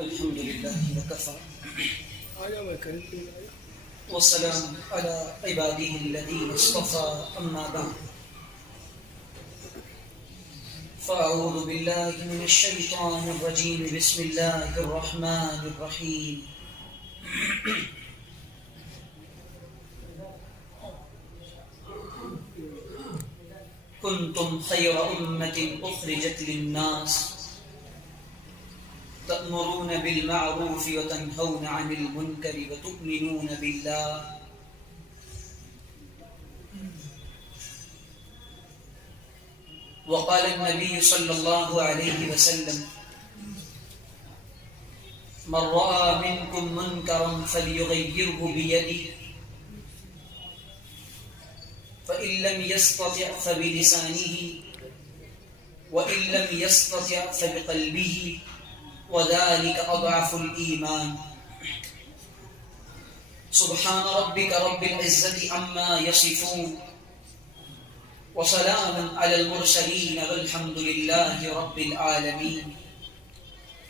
الحمد لله وكفى والسلام على عباده الذين اصطفى أما بعد فأعوذ بالله من الشيطان الرجيم بسم الله الرحمن الرحيم كنتم خير أمة أخرجت للناس تأمرون بالمعروف وتنهون عن المنكر وتؤمنون بالله وقال النبي صلى الله عليه وسلم من رأى منكم منكرا فليغيره بيده فإن لم يستطع فبلسانه وإن لم يستطع فبقلبه وذلك أضعف الإيمان سبحان ربك رب العزة عما يصفون وسلام على المرسلين والحمد لله رب العالمين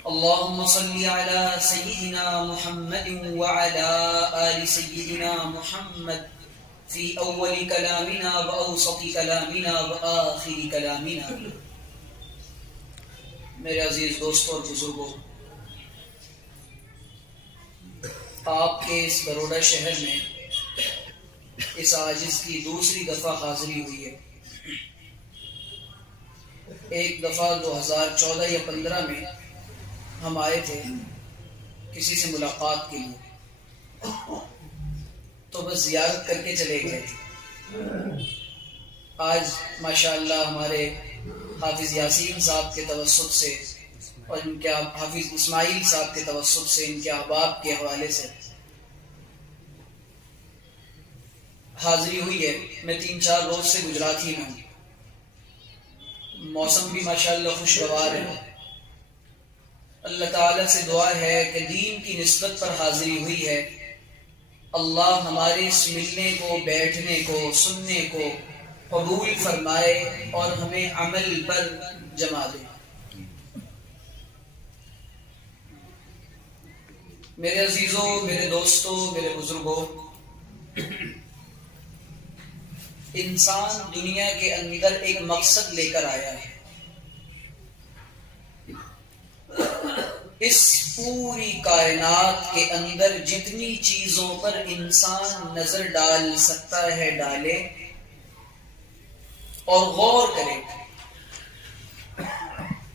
اللهم صل على سيدنا محمد وعلى آل سيدنا محمد في أول كلامنا وأوسط كلامنا وآخر كلامنا. میرے عزیز دوستوں اور بزرگوں، آپ کے اس بروڈا شہر میں اس عاجز کی دوسری دفعہ حاضری ہوئی ہے. ایک دفعہ 2014 یا 15 میں ہم آئے تھے کسی سے ملاقات کے لیے، تو بس زیارت کر کے چلے گئے تھے. آج ماشاءاللہ ہمارے حافظ یاسین صاحب کے توسط سے اور ان کے حافظ اسماعیل صاحب کے توسط سے، ان کے احباب کے حوالے سے حاضری ہوئی ہے. میں 3-4 روز سے گجراتی میں ہوں. موسم بھی ماشاءاللہ خوشگوار ہے. اللہ تعالیٰ سے دعا ہے کہ دین کی نسبت پر حاضری ہوئی ہے، اللہ ہمارے اس ملنے کو، بیٹھنے کو، سننے کو قبول فرمائے اور ہمیں عمل پر جما دے. میرے عزیزوں، میرے دوستوں، میرے بزرگوں، انسان دنیا کے اندر ایک مقصد لے کر آیا ہے. اس پوری کائنات کے اندر جتنی چیزوں پر انسان نظر ڈال سکتا ہے ڈالے اور غور کرے.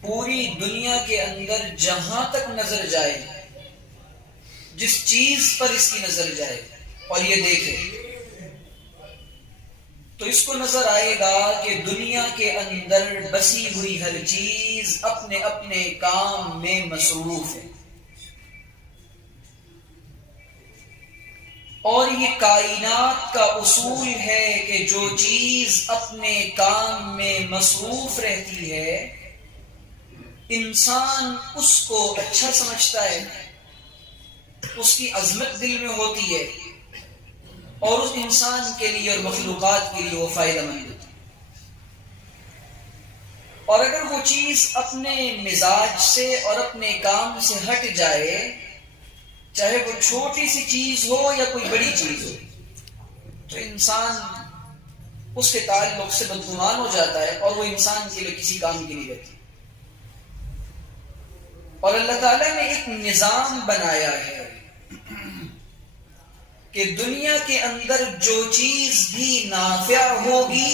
پوری دنیا کے اندر جہاں تک نظر جائے، جس چیز پر اس کی نظر جائے اور یہ دیکھے، تو اس کو نظر آئے گا کہ دنیا کے اندر بسی ہوئی ہر چیز اپنے اپنے کام میں مصروف ہے. اور یہ کائنات کا اصول ہے کہ جو چیز اپنے کام میں مصروف رہتی ہے انسان اس کو اچھا سمجھتا ہے، اس کی عظمت دل میں ہوتی ہے اور اس انسان کے لیے اور مخلوقات کے لیے وہ فائدہ مند ہوتی ہے. اور اگر وہ چیز اپنے مزاج سے اور اپنے کام سے ہٹ جائے، چاہے وہ چھوٹی سی چیز ہو یا کوئی بڑی چیز ہو، تو انسان اس کے تعلق سے بدگمان ہو جاتا ہے اور وہ انسان کے لیے کسی کام کی نہیں رہتی. اور اللہ تعالیٰ نے ایک نظام بنایا ہے کہ دنیا کے اندر جو چیز بھی نافع ہوگی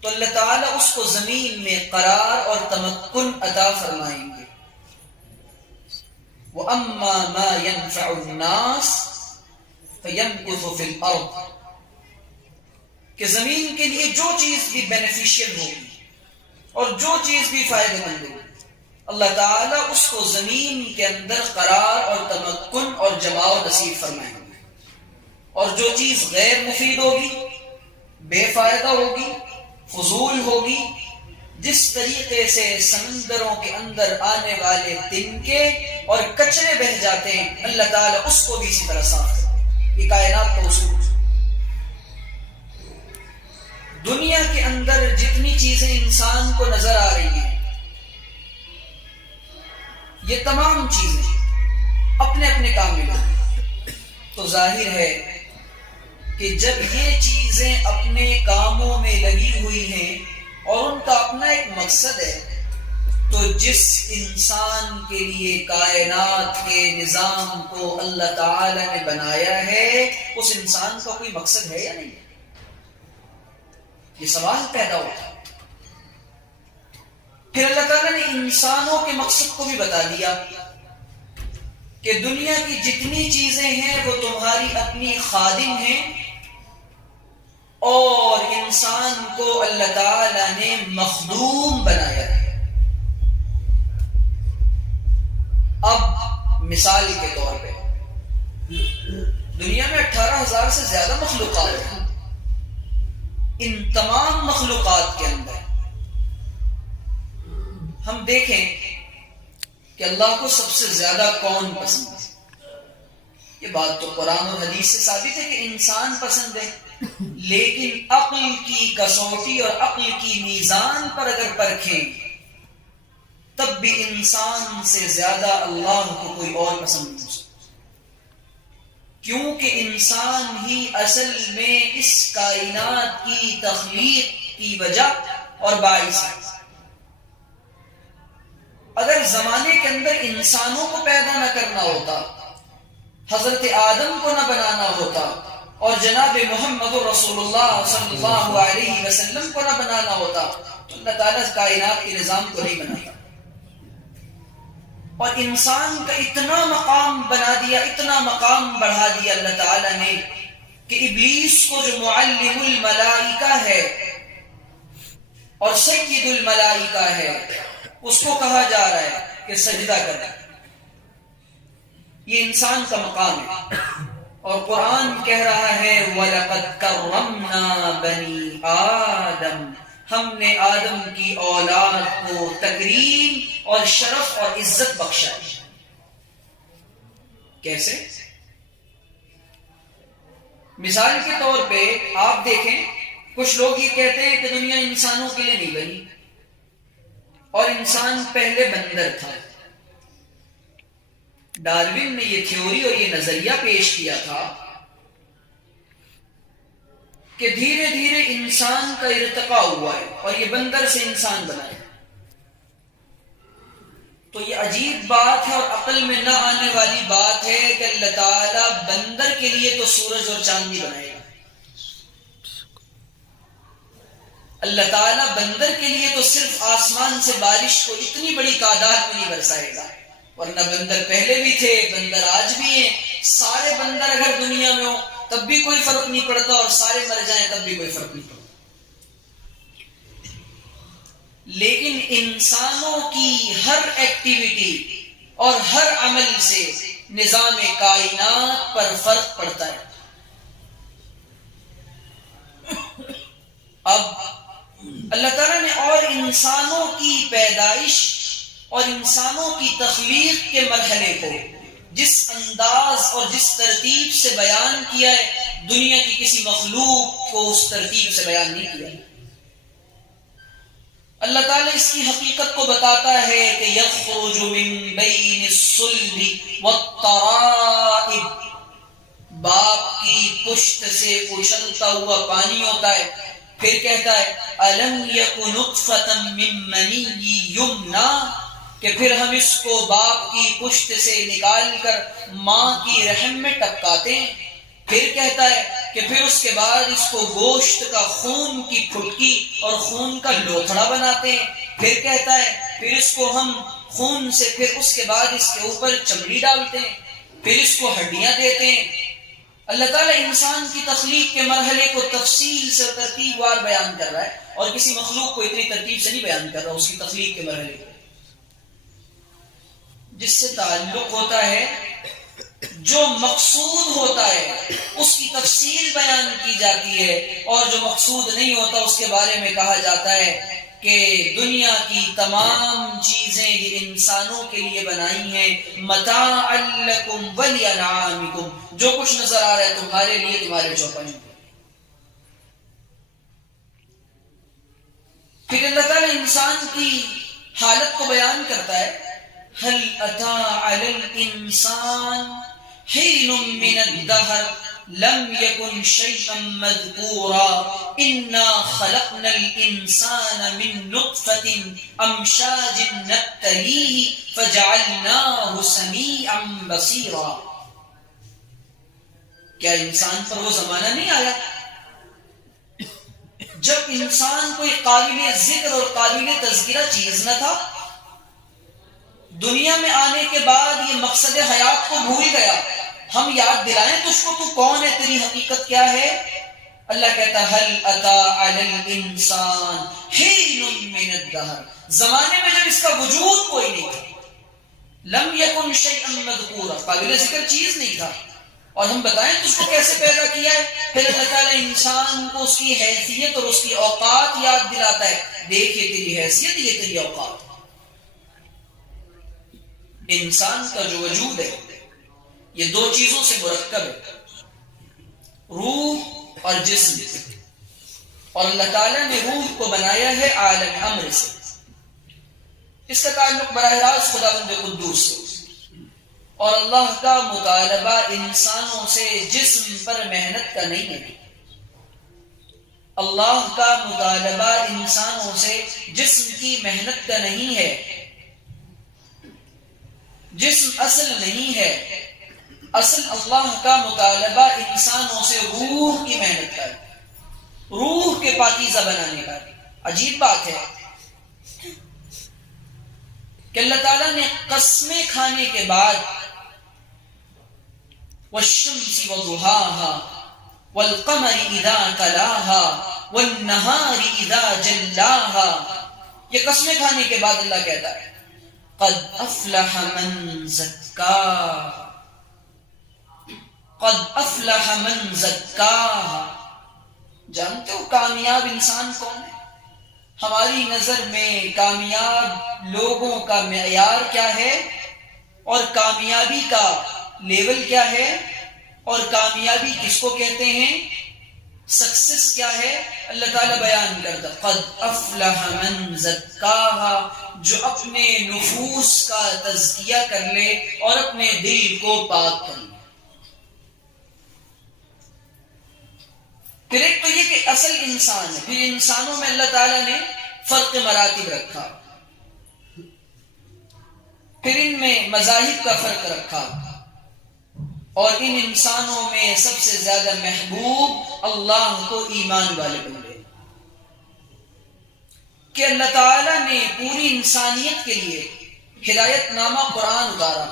تو اللہ تعالیٰ اس کو زمین میں قرار اور تمکن عطا فرمائیں گے. وَأَمَّا مَا يَنْفَعُ النَّاسِ فَيَمْكُثُ فِي الْأَرْضِ، کہ زمین کے لیے جو چیز بھی بینیفیشل ہوگی اور جو چیز بھی فائدہ مند ہوگی، اللہ تعالیٰ اس کو زمین کے اندر قرار اور تمکن اور جماؤ نصیب فرمائیں گے. اور جو چیز غیر مفید ہوگی، بے فائدہ ہوگی، فضول ہوگی، جس طریقے سے سمندروں کے اندر آنے والے تنکے اور کچرے بہہ جاتے ہیں، اللہ تعالیٰ اس کو بھی اسی طرح صاف کرتے ہیں. یہ کائنات کا اصول. دنیا کے اندر جتنی چیزیں انسان کو نظر آ رہی ہیں، یہ تمام چیزیں اپنے اپنے کام میں لگی، تو ظاہر ہے کہ جب یہ چیزیں اپنے کاموں میں لگی ہوئی ہیں اور ان کا اپنا ایک مقصد ہے، تو جس انسان کے لیے کائنات کے نظام کو اللہ تعالی نے بنایا ہے، اس انسان کا کوئی مقصد ہے یا نہیں؟ یہ سوال پیدا ہوتا ہے۔ پھر اللہ تعالیٰ نے انسانوں کے مقصد کو بھی بتا دیا کہ دنیا کی جتنی چیزیں ہیں وہ تمہاری اپنی خادم ہیں، اور انسان کو اللہ تعالیٰ نے مخدوم بنایا ہے۔ اب مثال کے طور پہ دنیا میں 18,000 سے زیادہ مخلوقات ہیں۔ ان تمام مخلوقات کے اندر ہم دیکھیں کہ اللہ کو سب سے زیادہ کون پسند ہے۔ یہ بات تو قرآن اور حدیث سے ثابت ہے کہ انسان پسند ہے، لیکن عقل کی کسوٹی اور عقل کی میزان پر اگر پرکھیں تب بھی انسان سے زیادہ اللہ کو کوئی اور پسند نہیں ہو سکتا، کیونکہ انسان ہی اصل میں اس کائنات کی تخلیق کی وجہ اور باعث ہے۔ اگر زمانے کے اندر انسانوں کو پیدا نہ کرنا ہوتا، حضرت آدم کو نہ بنانا ہوتا، اور جناب محمد رسول اللہ صلی اللہ علیہ وسلم کو نہ بنانا ہوتا، تو اللہ تعالیٰ کائنات کے نظام کو نہیں بناتا۔ اور انسان کا اتنا مقام بنا دیا، اتنا مقام بڑھا دیا اللہ تعالیٰ نے کہ ابلیس کو جو معلم الملائکہ ہے اور سید الملائکہ ہے، اس کو کہا جا رہا ہے کہ سجدہ کرنا۔ یہ انسان کا مقام ہے، اور قرآن کہہ رہا ہے وَلَقَدْ كَرَّمْنَا بَنِي آدم، ہم نے آدم کی اولاد کو تکریم اور شرف اور عزت بخشا ہے۔ کیسے؟ مثال کے طور پہ آپ دیکھیں، کچھ لوگ یہ کہتے ہیں کہ دنیا انسانوں کے لیے نہیں بنی، اور انسان پہلے بندر تھا۔ ڈارون نے یہ تھیوری اور یہ نظریہ پیش کیا تھا کہ دھیرے دھیرے انسان کا ارتقاء ہوا ہے اور یہ بندر سے انسان بنا ہے۔ تو یہ عجیب بات ہے اور عقل میں نہ آنے والی بات ہے کہ اللہ تعالیٰ بندر کے لیے تو سورج اور چاندنی بنائے گا، اللہ تعالیٰ بندر کے لیے تو صرف آسمان سے بارش کو اتنی بڑی تعداد میں نہیں برسائے گا، ورنہ بندر پہلے بھی تھے، بندر آج بھی ہیں۔ سارے بندر اگر دنیا میں ہوں تب بھی کوئی فرق نہیں پڑتا، اور سارے مر جائیں تب بھی کوئی فرق نہیں پڑتا۔ لیکن انسانوں کی ہر ایکٹیویٹی اور ہر عمل سے نظام کائنات پر فرق پڑتا ہے۔ اب اللہ تعالیٰ نے اور انسانوں کی پیدائش اور انسانوں کی تخلیق کے مرحلے کو جس انداز اور جس ترتیب سے بیان کیا ہے، دنیا کی کسی مخلوق کو اس ترتیب سے بیان نہیں کیا۔ اللہ تعالیٰ اس کی حقیقت کو بتاتا ہے کہ یخرج من بین الصلب والترائب، باپ کی پشت سے اچھلتا ہوا پانی ہوتا ہے، پھر کہتا ہے الم یک نطفۃ من منی یمنا، کہ پھر ہم اس کو باپ کی پشت سے نکال کر ماں کی رحم میں ٹپکاتے ہیں، پھر کہتا ہے کہ پھر اس کے بعد اس کو گوشت کا خون کی پھٹکی اور خون کا لوتھڑا بناتے ہیں، پھر کہتا ہے پھر اس کو ہم خون سے پھر اس کے بعد اس کے اوپر چمڑی ڈالتے ہیں، پھر اس کو ہڈیاں دیتے ہیں۔ اللہ تعالیٰ انسان کی تخلیق کے مرحلے کو تفصیل سے ترتیب وار بیان کر رہا ہے، اور کسی مخلوق کو اتنی ترتیب سے نہیں بیان کر رہا اس کی تخلیق کے مرحلے کو۔ جس سے تعلق ہوتا ہے، جو مقصود ہوتا ہے اس کی تفصیل بیان کی جاتی ہے، اور جو مقصود نہیں ہوتا اس کے بارے میں کہا جاتا ہے کہ دنیا کی تمام چیزیں یہ انسانوں کے لیے بنائی ہیں، متاعا لکم ولانعامکم، جو کچھ نظر آ رہا ہے تمہارے لیے، تمہارے چوپائوں کے۔ پھر اللہ تعالیٰ انسان کی حالت کو بیان کرتا ہے هل أتى على الإنسان حين من الدهر لم يكن شيئا مذكورا إنا خلقنا الإنسان من نطفة أمشاج نبتليه فجعلناه سميعا بصيرا. کیا انسان پر وہ زمانہ نہیں آیا جب انسان کوئی قابل ذکر اور قابل تذکرہ چیز نہ تھا؟ دنیا میں آنے کے بعد یہ مقصد حیات کو بھول گیا. ہم یاد دلائیں تجھ کو تو کون ہے، تیری حقیقت کیا ہے؟ اللہ کہتا ہے هل اتى على الانسان حين من الدهر، زمانے میں جب اس کا وجود کوئی نہیں تھا. لم يكن شيئا مذكورا، قابل ذکر چیز نہیں تھا. اور ہم بتائیں تجھ کو کیسے پیدا کیا ہے؟ پھر اللہ تعالیٰ انسان کو اس کی حیثیت اور اس کی اوقات یاد دلاتا ہے. دیکھ یہ تیری حیثیت، یہ تیری اوقات. انسان کا جو وجود ہے یہ دو چیزوں سے مرکب ہے، روح اور جسم. اور اللہ تعالیٰ نے روح کو بنایا ہے عالم امر سے. اس کا تعلق براہ راست خداوند قدوس سے. اور اللہ کا مطالبہ انسانوں سے جسم پر محنت کا نہیں ہے. اللہ کا مطالبہ انسانوں سے جسم کی محنت کا نہیں ہے. جسم اصل نہیں ہے. اصل اللہ کا مطالبہ انسانوں سے روح کی محنت کا ہے، روح کے پاکیزہ بنانے کا. عجیب بات ہے کہ اللہ تعالیٰ نے قسمیں کھانے کے بعد والشمس وضحاها والقمر اذا تلاها والنهار اذا جلاها، یہ قسمیں کھانے کے بعد اللہ کہتا ہے قد افلح من زکاها، قد افلح من زکاها. جانتے ہو کامیاب انسان کون ہے؟ ہماری نظر میں کامیاب لوگوں کا معیار کیا ہے، اور کامیابی کا لیول کیا ہے، اور کامیابی کس کو کہتے ہیں، سکسس کیا ہے؟ اللہ تعالیٰ بیان کرتا قد افلح من زکاها، جو اپنے نفوس کا تزکیہ کر لے اور اپنے دل کو پاک کر لے. پھر ایک تو یہ کہ اصل انسان ہے. پھر انسانوں میں اللہ تعالیٰ نے فرق مراتب رکھا، پھر ان میں مذاہب کا فرق رکھا، اور ان انسانوں میں سب سے زیادہ محبوب اللہ کو ایمان والے بندے. کہ اللہ تعالیٰ نے پوری انسانیت کے لیے ہدایت نامہ قرآن اتارا.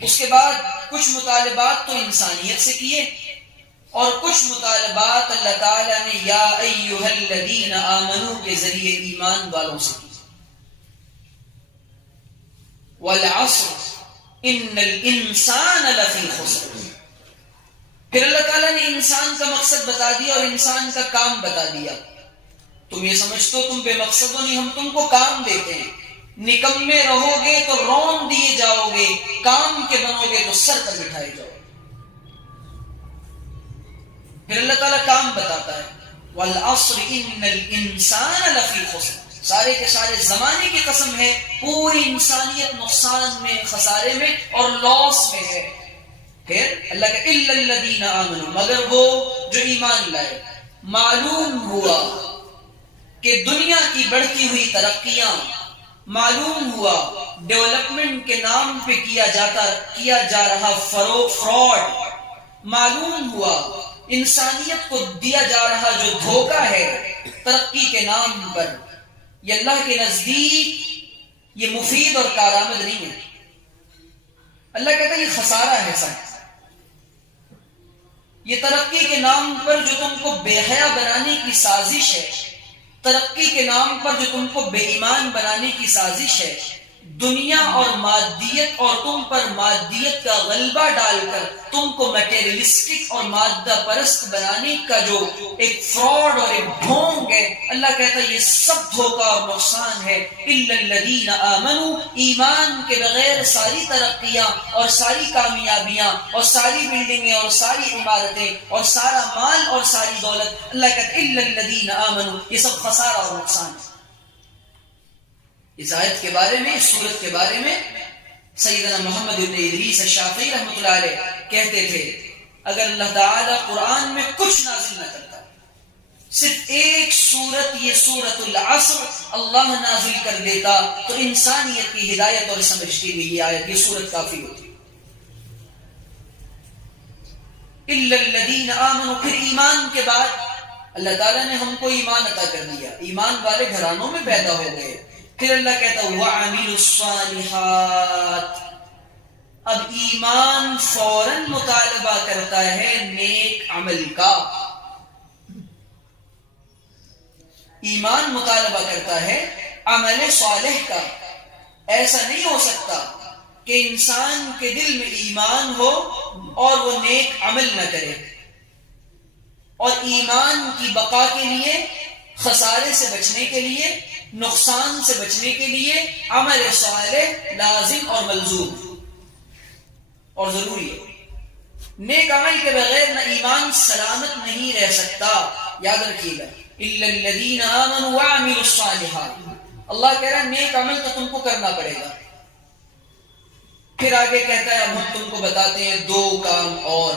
اس کے بعد کچھ مطالبات تو انسانیت سے کیے، اور کچھ مطالبات اللہ تعالیٰ نے یا ایھا الذین آمنوا کے ذریعے ایمان والوں سے کی. والعصر ان الانسان لفی خسر. پھر اللہ تعالیٰ نے انسان کا مقصد بتا دیا اور انسان کا کام بتا دیا. تم یہ سمجھتے ہو تم بے مقصد ہو؟ نہیں، ہم تم کو کام دیتے ہیں. نکمے رہو گے تو رون دیے جاؤ گے، کام کے بنو گے تو سر پر بٹھائے جاؤ گے. پھر اللہ تعالیٰ کام بتاتا ہے والعصر ان الانسان لفی خسر. سارے کے سارے زمانے کی قسم ہے، پوری انسانیت نقصان میں، خسارے میں اور لاس میں ہے. پھر اللہ کا الا الذین آمنوا، مگر وہ جو ایمان لائے. معلوم ہوا کہ دنیا کی بڑھتی ہوئی ترقیاں، معلوم ہوا ڈیولپمنٹ کے نام پہ کیا جا رہا فراڈ، معلوم ہوا انسانیت کو دیا جا رہا جو دھوکہ ہے ترقی کے نام پر، یہ اللہ کے نزدیک یہ مفید اور کارآمد نہیں ہے. اللہ کہتا ہے یہ خسارہ ہے سب. یہ ترقی کے نام پر جو تم کو بے حیا بنانے کی سازش ہے، ترقی کے نام پر جو تم کو بے ایمان بنانے کی سازش ہے، دنیا اور مادیت اور تم پر مادیت کا غلبہ ڈال کر تم کو میٹیریلسٹک اور مادہ پرست بنانے کا جو ایک فراڈ اور ایک ڈھونگ ہے، اللہ کہتا ہے یہ سب دھوکہ اور نقصان ہے. الا الذین آمنوا، ایمان کے بغیر ساری ترقیاں اور ساری کامیابیاں اور ساری بلڈنگیں اور ساری عمارتیں اور سارا مال اور ساری دولت، اللہ کہتا ہے الا الذین آمنوا، یہ سب خسارہ اور نقصان ہے. اس آیت کے بارے میں، اس سورت کے بارے میں سیدنا محمد بن ادریس الشافعی رحمۃ اللہ علیہ کہتے تھے اگر اللہ تعالیٰ قرآن میں کچھ نازل نہ کرتا، صرف ایک سورت، یہ سورت العصر اللہ نازل کر دیتا تو انسانیت کی ہدایت اور سمجھ کے لیے یہ آیت، یہ سورت کافی ہوتی۔ الا الذین آمنوا، پھر ایمان کے بعد اللہ تعالیٰ نے ہم کو ایمان عطا کر دیا، ایمان والے گھرانوں میں پیدا ہو گئے، پھر اللہ کہتا وَعَمِلُوا الصَّالِحَاتِ، اب ایمان فوراً مطالبہ کرتا ہے نیک عمل کا، ایمان مطالبہ کرتا ہے عمل صالح کا۔ ایسا نہیں ہو سکتا کہ انسان کے دل میں ایمان ہو اور وہ نیک عمل نہ کرے، اور ایمان کی بقا کے لیے، خسارے سے بچنے کے لیے، نقصان سے بچنے کے لیے عمل صالح لازم اور ملزوم اور ضروری ہے۔ نیک عمل کے بغیر نہ ایمان سلامت نہیں رہ سکتا، یاد رکھیے گا الا الذین آمنوا وعملوا الصالحات، اللہ کہہ رہا ہے نیک عمل تو تم کو کرنا پڑے گا۔ پھر آگے کہتا ہے اب ہم تم کو بتاتے ہیں دو کام اور،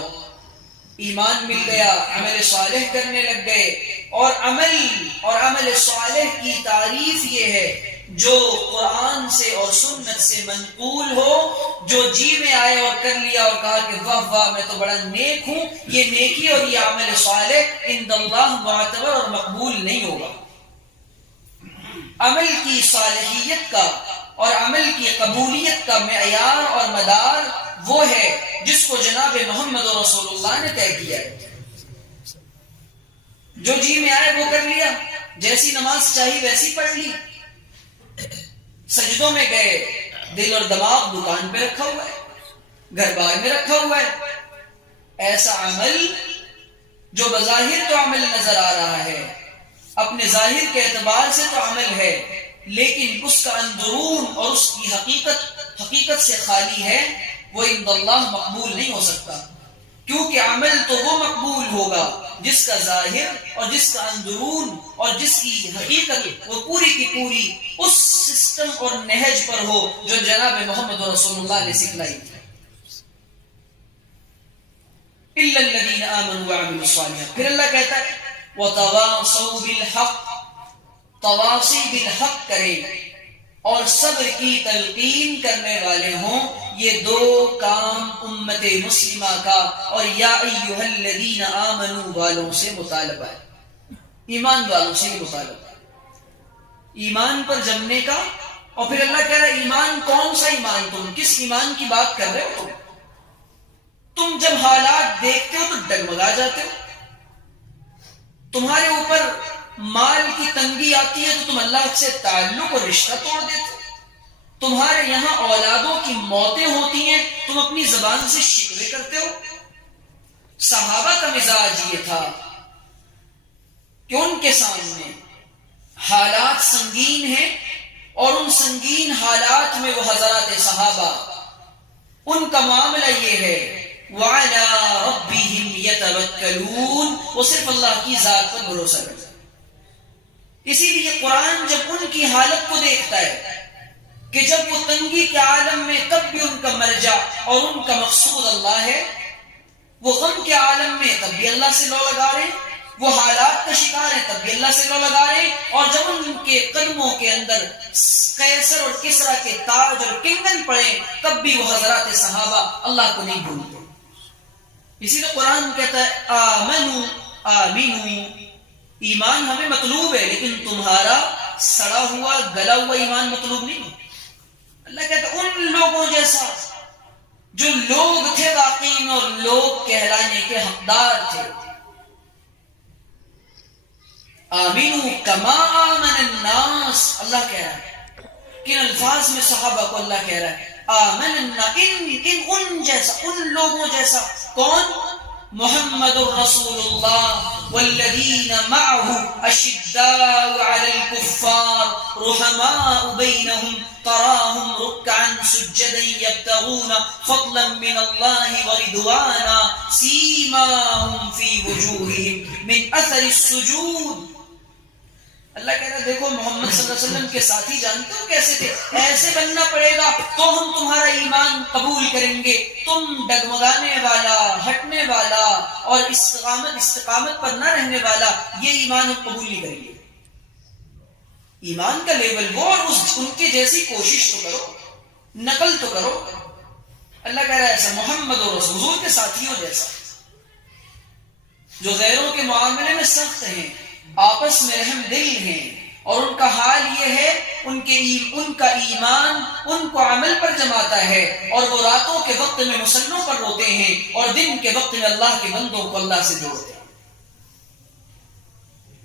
ایمان مل گیا، عمل صالح کرنے لگ گئے، اور عمل صالح کی تعریف یہ ہے جو قرآن سے اور سنت سے منقول ہو، جو جی میں آئے اور کر لیا اور کہا کہ واہ واہ میں تو بڑا نیک ہوں، یہ نیکی اور یہ عمل صالح عند اللہ معتبر اور مقبول نہیں ہوگا۔ عمل کی صالحیت کا اور عمل کی قبولیت کا معیار اور مدار وہ ہے جس کو جناب محمد رسول اللہ نے طے کیا ہے۔ جو جی میں آئے وہ کر لیا، جیسی نماز چاہیے ویسی پڑھ لی، سجدوں میں گئے، دل اور دماغ دکان پہ رکھا ہوا ہے، گھر بار میں رکھا ہوا ہے، ایسا عمل جو بظاہر تو عمل نظر آ رہا ہے، اپنے ظاہر کے اعتبار سے تو عمل ہے، لیکن اس کا اندرون اور اس کی حقیقت سے خالی ہے، وہ عند اللہ مقبول نہیں ہو سکتا، کیونکہ عمل تو وہ مقبول ہوگا جس کا ظاہر اور جس کا اندرون اور جس کی حقیقت وہ پوری کی پوری اس سسٹم اور نہج پر ہو جو جناب محمد رسول اللہ نے سکھلائی۔ الا الذین آمنوا وعملوا الصالحات، پھر اللہ کہتا ہے وتواصوا بالحق، تواصی بالحق کریں اور صبر کی تلقین کرنے والے ہوں، یہ دو کام امت مسلمہ کا اور یا ایھا الذین آمنوا والوں سے مطالبہ ہے، ایمان والوں سے بھی مطالبہ ہے، ایمان پر جمنے کا۔ اور پھر اللہ کہہ رہا ہے ایمان کون سا ایمان، تم کس ایمان کی بات کر رہے ہو؟ تم جب حالات دیکھتے ہو تو ڈگمگا جاتے ہو، تمہارے اوپر مال کی تنگی آتی ہے تو تم اللہ سے تعلق اور رشتہ توڑ دیتے ہو، تمہارے یہاں اولادوں کی موتیں ہوتی ہیں تم اپنی زبان سے شکوے کرتے ہو۔ صحابہ کا مزاج یہ تھا کہ ان کے سامنے حالات سنگین ہیں، اور ان سنگین حالات میں وہ حضرات صحابہ، ان کا معاملہ یہ ہے وَعَلَىٰ رَبِّهِمْ يَتَوَكَّلُونَ، وہ صرف اللہ کی ذات پر بھروسہ کرتے۔ اسی لیے قرآن جب ان کی حالت کو دیکھتا ہے کہ جب وہ تنگی کے عالم میں تب بھی ان کا مرجع اور ان کا مقصود اللہ ہے، وہ غم کے عالم میں تب بھی اللہ سے لو لگا رہے ہیں، وہ حالات کا شکار ہیں تب بھی اللہ سے لو لگا رہے ہیں، اور جب ان کے قدموں کے اندر قیصر اور کسریٰ کے تاج اور کنگن پڑے تب بھی وہ حضرات صحابہ اللہ کو نہیں بھولتے۔ اسی لیے قرآن کہتا ہے آمنو، ایمان ہمیں مطلوب ہے لیکن تمہارا سڑا ہوا گلا ہوا ایمان مطلوب نہیں ہے۔ اللہ کہتا ہے ان لوگوں جیسا جو لوگ تھے واقعی میں اور لوگ کہلانے کے حقدار تھے۔ آمینو کما آمن الناس، اللہ کہہ رہا ہے کن الفاظ میں صحابہ کو اللہ کہہ رہا ہے آمن الناس، ان جیسا، ان لوگوں جیسا۔ کون؟ محمد رسول اللہ والذین معه اشداء علی الکفار رحماء بینہم تراہم رکعا سجدا یبتغون فضلا من اللہ ورضوانا سیماہم فی وجوہہم من اثر السجود۔ اللہ کہہ رہا دیکھو محمد صلی اللہ علیہ وسلم کے ساتھی جانتے ہو کیسے تھے، ایسے بننا پڑے گا تو ہم تمہارا ایمان قبول کریں گے. تم ڈگمگانے والا، ہٹنے والا اور استقامت پر نہ رہنے والا، یہ ایمان ہم قبول نہیں کریں گے. ایمان کا لیول وہ، اور ان کے جیسی کوشش تو کرو، نقل تو کرو. اللہ کہہ رہا ہے ایسا محمد اور حضور کے ساتھیوں جیسا، جو غیروں کے معاملے میں سخت ہیں، آپس میں رحم دل ہیں، اور ان کا حال یہ ہے ان کا ایمان ان کو عمل پر جماتا ہے، اور وہ راتوں کے وقت میں مصلوں پر روتے ہیں اور دن کے وقت میں اللہ کے بندوں کو اللہ سے جوڑتے ہیں.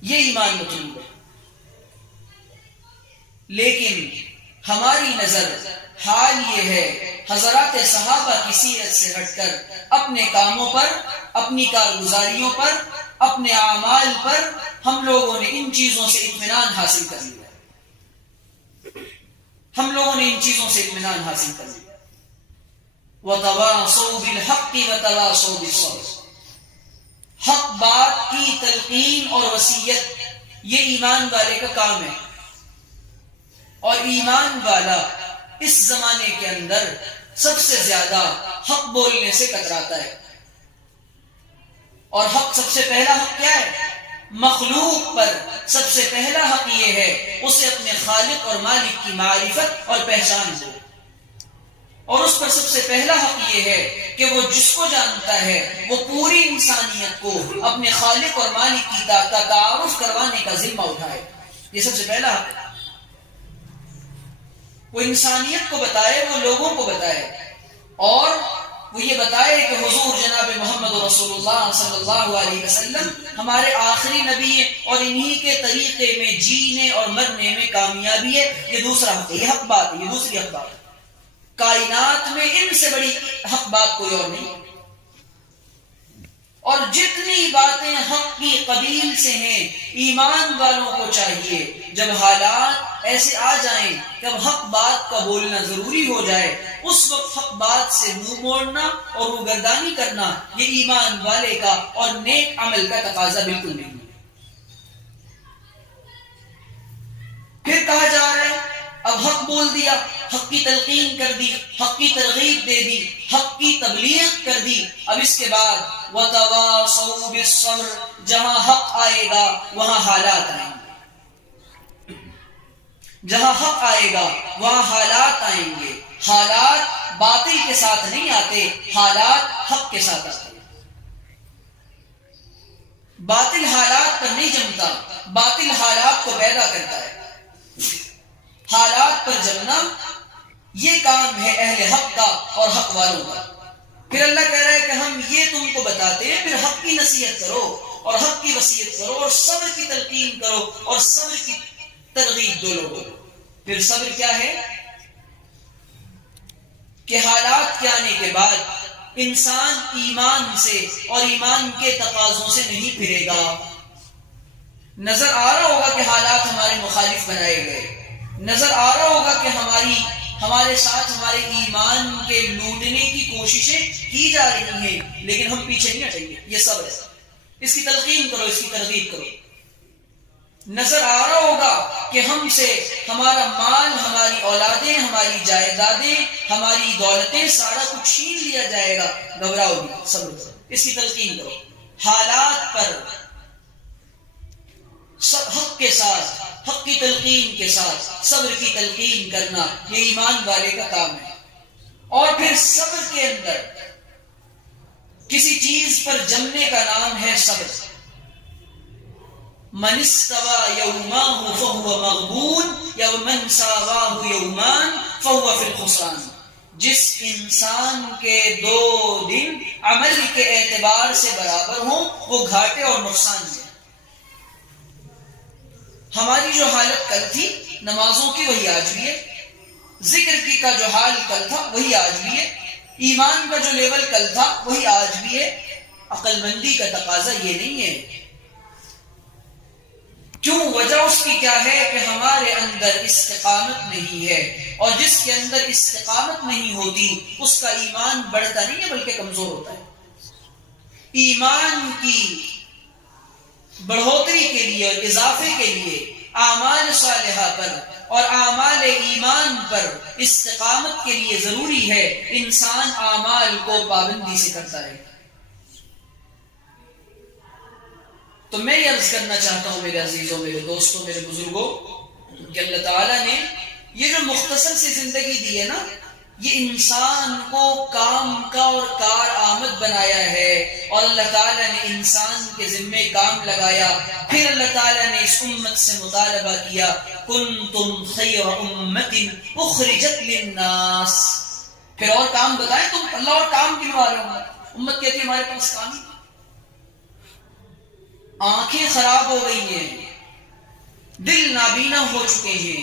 یہ ایمان مطلوب ہے. لیکن ہماری نظر حال یہ ہے، حضرات صحابہ کی سیرت سے ہٹ کر اپنے کاموں پر، اپنی کارگزاریوں پر، اپنے اعمال پر ہم لوگوں نے ان چیزوں سے اطمینان حاصل کر لیا. ہم لوگوں نے ان چیزوں سے اطمینان حاصل کر لیا. وَتَوَاصَوْا بِالْحَقِّ وَتَوَاصَوْا بِالصَّبْرِ. حق بات کی تلقین اور وصیت یہ ایمان والے کا کام ہے. اور ایمان والا اس زمانے کے اندر سب سے زیادہ حق بولنے سے کتراتا ہے. اور حق، سب سے پہلا حق کیا ہے؟ مخلوق پر سب سے پہلا حق یہ ہے اسے اپنے خالق اور مالک کی معرفت اور پہچان ہو. اور اس پر سب سے پہلا حق یہ ہے کہ وہ جس کو جانتا ہے وہ پوری انسانیت کو اپنے خالق اور مالک کی کا تعارف کروانے کا ذمہ اٹھائے. یہ سب سے پہلا حق ہے. وہ انسانیت کو بتائے، وہ لوگوں کو بتائے، اور وہ یہ بتائے کہ حضور جناب محمد رسول اللہ صلی اللہ علیہ وسلم ہمارے آخری نبی ہیں، اور انہی کے طریقے میں جینے اور مرنے میں کامیابی ہے. یہ دوسرا حق ہے، یہ حق بات ہے، یہ دوسری حق بات ہے. کائنات میں ان سے بڑی حق بات کوئی اور نہیں. اور جتنی باتیں حق کی قبیل سے ہیں، ایمان والوں کو چاہیے جب حالات ایسے آ جائیں کہ اب حق بات کا بولنا ضروری ہو جائے، اس وقت حق بات سے منہ موڑنا اور روگردانی کرنا یہ ایمان والے کا اور نیک عمل کا تقاضا بالکل نہیں. پھر کہا جا رہا ہے اب حق بول دیا، حق کی تلقین کر دی، حق کی ترغیب دے دی، حق کی تبلیغ کر دی. اب اس کے بعد وَتَوَاصَوْا بِالصَّبْرِ، جہاں حق آئے گا وہاں حالات آئیں گے. جہاں حق آئے گا وہاں حالات آئیں گے. حالات باطل کے ساتھ نہیں آتے، حالات حق کے ساتھ آتے. باطل حالات پر نہیں جمتا، باطل حالات کو پیدا کرتا ہے. حالات پر جمنا یہ کام ہے اہل حق کا اور حق والوں کا. پھر اللہ کہہ رہا ہے کہ ہم یہ تم کو بتاتے ہیں، پھر حق کی نصیحت کرو اور حق کی وصیت کرو اور صبر کی تلقین کرو اور صبر کی ترغیب دو لوگوں کو. پھر صبر کیا ہے کہ حالات کے آنے کے بعد انسان ایمان سے اور ایمان کے تقاضوں سے نہیں پھرے گا. نظر آ رہا ہوگا کہ حالات ہمارے مخالف بنائے گئے، نظر آ رہا ہوگا کہ ہمارے ساتھ ہمارے ایمان کے لوٹنے کی کوششیں کی جا رہی ہیں، لیکن ہم پیچھے نہیں ہٹیں گے. یہ صبر ہے. اس کی تلقین کرو، اس کی ترغیب کرو. نظر آ رہا ہوگا کہ ہم سے ہمارا مال، ہماری اولادیں، ہماری جائیدادیں، ہماری دولتیں سارا کچھ چھین لیا جائے گا. گھبراؤ نہیں، صبر کرو، اس کی تلقین کرو. حالات پر حق کے ساتھ، حق کی تلقین کے ساتھ صبر کی تلقین کرنا یہ ایمان والے کا کام ہے. اور پھر صبر کے اندر کسی چیز پر جمنے کا نام ہے صبر. من استوى يوماه فهو مغبون یا من ساواه يومان فهو في الخسران. جس انسان کے 2 دن عمل کے اعتبار سے برابر ہوں وہ گھاٹے اور نقصان میں. ہماری جو حالت کل تھی نمازوں کی وہی آج بھی ہے، ذکر کی کا جو حال کل تھا وہی آج بھی ہے، ایمان کا جو لیول کل تھا وہی آج بھی ہے. عقل مندی کا تقاضا یہ نہیں ہے. کیوں؟ وجہ اس کی کیا ہے کہ ہمارے اندر استقامت نہیں ہے، اور جس کے اندر استقامت نہیں ہوتی اس کا ایمان بڑھتا نہیں ہے بلکہ کمزور ہوتا ہے. ایمان کی بڑھوتری کے لیے اور اضافے کے لیے اعمال صالحہ پر اور اعمال ایمان پر استقامت کے لیے ضروری ہے انسان اعمال کو پابندی سے کرتا ہے. تو میں یہ عرض کرنا چاہتا ہوں میرے عزیزوں، میرے دوستوں، میرے بزرگوں، کہ اللہ تعالیٰ نے یہ جو مختصر سی زندگی دی ہے نا، یہ انسان کو کام کا اور کار آمد بنایا ہے، اور اللہ تعالیٰ نے انسان کے ذمے کام لگایا. پھر اللہ تعالیٰ نے اس امت سے مطالبہ کیا کنتم خیر امت اخرجت للناس. پھر اور کام بتائیں تم، اللہ اور کام دلوا رہے ہوں. امت کہتی ہے ہمارے پاس کام ہی، آنکھیں خراب ہو گئی ہیں، دل نابینا ہو چکے ہیں،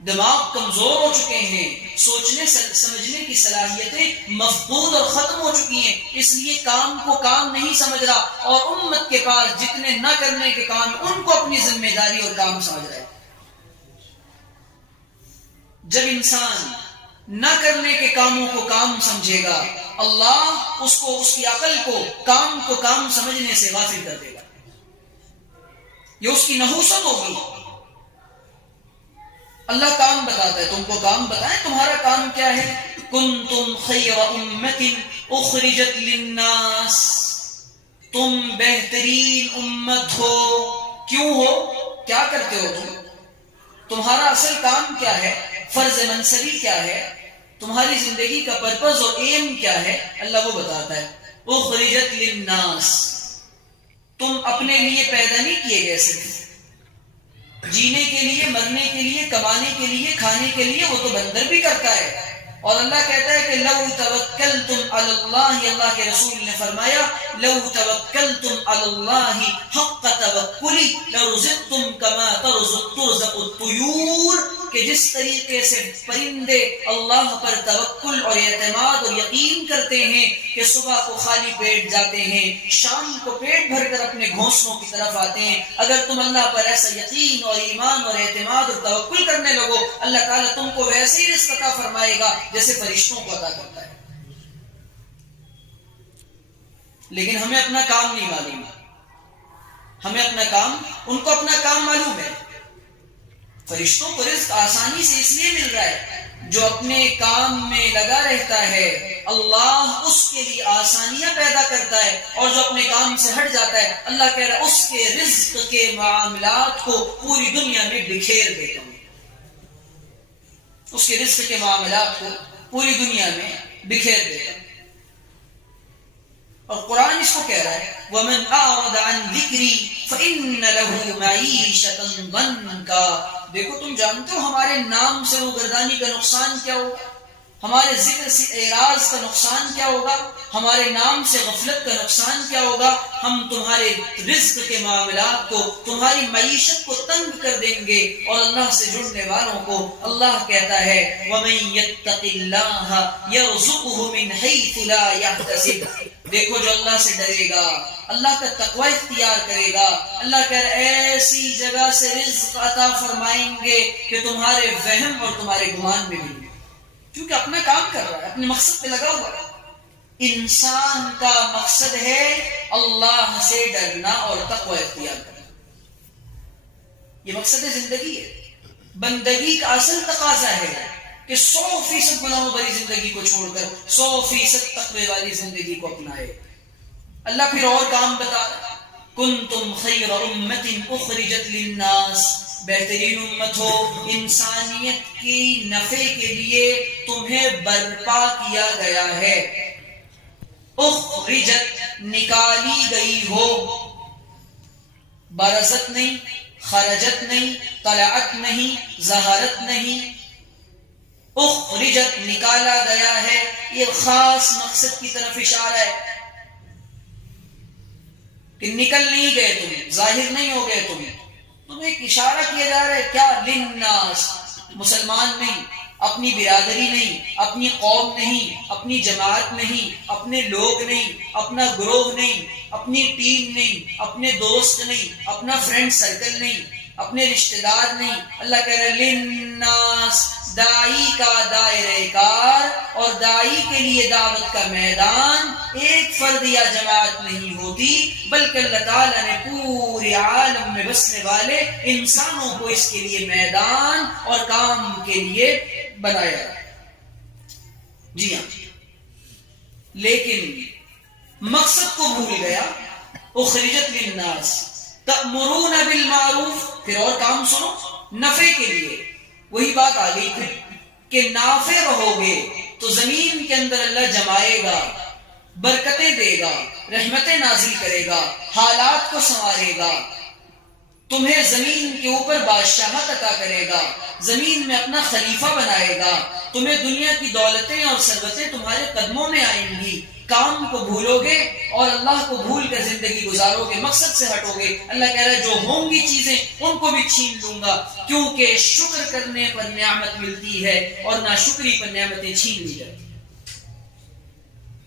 دماغ کمزور ہو چکے ہیں، سوچنے سمجھنے کی صلاحیتیں مفقود اور ختم ہو چکی ہیں، اس لیے کام کو کام نہیں سمجھ رہا، اور امت کے پاس جتنے نہ کرنے کے کام ان کو اپنی ذمہ داری اور کام سمجھ رہا ہے. جب انسان نہ کرنے کے کاموں کو کام سمجھے گا، اللہ اس کو، اس کی عقل کو کام سمجھنے سے غافل کر دے گا. یہ اس کی نحوست ہوگی. اللہ کام بتاتا ہے، تم کو کام بتائیں تمہارا کام کیا ہے. کنتم خیر امت اخرجت للناس، تم بہترین امت ہو. کیوں ہو؟ کیا کرتے ہو تم؟ تمہارا اصل کام کیا ہے؟ فرض منصبی کیا ہے؟ تمہاری زندگی کا پرپز اور ایم کیا ہے؟ اللہ وہ بتاتا ہے. اخرجت للناس، تم اپنے لیے پیدا نہیں کیے گئے، صرف جینے کے لیے، مرنے کے لیے، کمانے کے لیے، کھانے کے لیے. وہ تو بندر بھی کرتا ہے. اور اللہ کہتا ہے کہ لو توکلتم علی اللہ، اللہ کے رسول نے فرمایا لو توکلتم علی اللہ حق توکلی لرزقتم کما ترزق الطیور، کہ جس طریقے سے پرندے اللہ پر توکل اور اعتماد اور یقین کرتے ہیں کہ صبح کو خالی پیٹ جاتے ہیں، شام کو پیٹ بھر کر اپنے گھونسلوں کی طرف آتے ہیں، اگر تم اللہ پر ایسا یقین اور ایمان اور اعتماد اور توکل کرنے لگو، اللہ تعالیٰ تم کو ویسے ہی رزق عطا فرمائے گا جیسے فرشتوں کو عطا کرتا ہے. لیکن ہمیں اپنا کام نہیں معلوم، ہمیں اپنا کام، ان کو اپنا کام معلوم ہے. فرشتوں کو رزق آسانی سے اس لیے مل رہا ہے، جو اپنے کام میں لگا رہتا ہے اللہ اس کے لیے آسانیاں پیدا کرتا ہے، اور جو اپنے کام سے ہٹ جاتا ہے اللہ کہہ رہا ہے اس کے رزق کے معاملات کو پوری دنیا میں بکھیر دیتا ہوں. اس کے رزق کے معاملات کو پوری دنیا میں بکھیر دیتا ہوں. اور قرآن اس کو کہہ رہا ہے وَمَنْ أَعْرَضَ عَنْ ذِكْرِي فَإِنَّ لَهُ مَعِيشَةً ضَنْكَا. دیکھو تم جانتے ہو ہمارے نام سے روگردانی کا نقصان کیا ہوگا، ہمارے ذکر سے اعراض کا نقصان کیا ہوگا، ہمارے نام سے غفلت کا نقصان کیا ہوگا. ہم تمہارے رزق کے معاملات کو، تمہاری معیشت کو تنگ کر دیں گے. اور اللہ سے جڑنے والوں کو اللہ کہتا ہے وَمَن يَتَّقِ اللَّهَ يَرْزُقْهُ مِنْ حَيْثُ لَا يَحْتَسِبُ. دیکھو جو اللہ سے ڈرے گا، اللہ کا تقوی اختیار کرے گا، اللہ کہہ رہا ہے ایسی جگہ سے رزق عطا فرمائیں گے کہ تمہارے وہم اور تمہارے گمان میں بھی، کیونکہ اپنا کام کر رہا ہے، اپنے مقصد پہ لگا ہوا ہے. انسان کا مقصد ہے اللہ سے ڈرنا اور تقوی اختیار کرنا. یہ مقصد زندگی ہے. بندگی کا اصل تقاضا ہے کہ 100% گناہوں بھری زندگی کو چھوڑ کر 100% تقوی والی زندگی کو اپنائے. اللہ پھر اور کام بتا رہا کنتم خیر امت اخرجت للناس، بہترین امت ہو، انسانیت کی نفع کے لیے تمہیں برپا کیا گیا ہے. اخرجت نکالی گئی ہو، برزت نہیں، خرجت نہیں، طلعت نہیں، ظہارت نہیں، اخرجت نکالا گیا ہے. یہ خاص مقصد کی طرف اشارہ ہے کہ نکل نہیں گئے تم، ظاہر نہیں ہو گئے تمہیں ایک اشارہ کیا جا رہا ہے. کیا؟ للناس، مسلمان نہیں، اپنی برادری نہیں، اپنی قوم نہیں، اپنی جماعت نہیں، اپنے لوگ نہیں، اپنا گروہ نہیں، اپنی ٹیم نہیں، اپنے دوست نہیں، اپنا فرینڈ سرکل نہیں، اپنے رشتہ دار نہیں. اللہ کہہ رہا ہے للناس، داعی کا دائرہ کار اور داعی کے لیے دعوت کا میدان ایک فرد یا جماعت نہیں ہوتی، بلکہ اللہ تعالیٰ نے پورے عالم میں بسنے والے انسانوں کو اس کے لیے میدان اور کام کے لیے بنایا۔ جی ہاں، لیکن مقصد کو بھول گیا۔ اخرجت للناس تأمرون بالمعروف، پھر اور کام سنو نفع کے لیے۔ وہی بات آ گئی پھر کہ نافع رہو گے تو زمین کے اندر اللہ جمائے گا، برکتیں دے گا، رحمتیں نازل کرے گا، حالات کو سنوارے گا، تمہیں زمین کے اوپر بادشاہت عطا کرے گا، زمین میں اپنا خلیفہ بنائے گا، تمہیں دنیا کی دولتیں اور ثروتیں تمہارے قدموں میں آئیں گی۔ کام کو بھولو گے اور اللہ کو بھول کر زندگی گزارو گے، مقصد سے ہٹو گے۔ اللہ کہہ رہا ہے جو ہوں گی چیزیں ان کو بھی چھین لوں گا، کیونکہ شکر کرنے پر نعمت ملتی ہے اور ناشکری پر نعمتیں چھین لی جاتی۔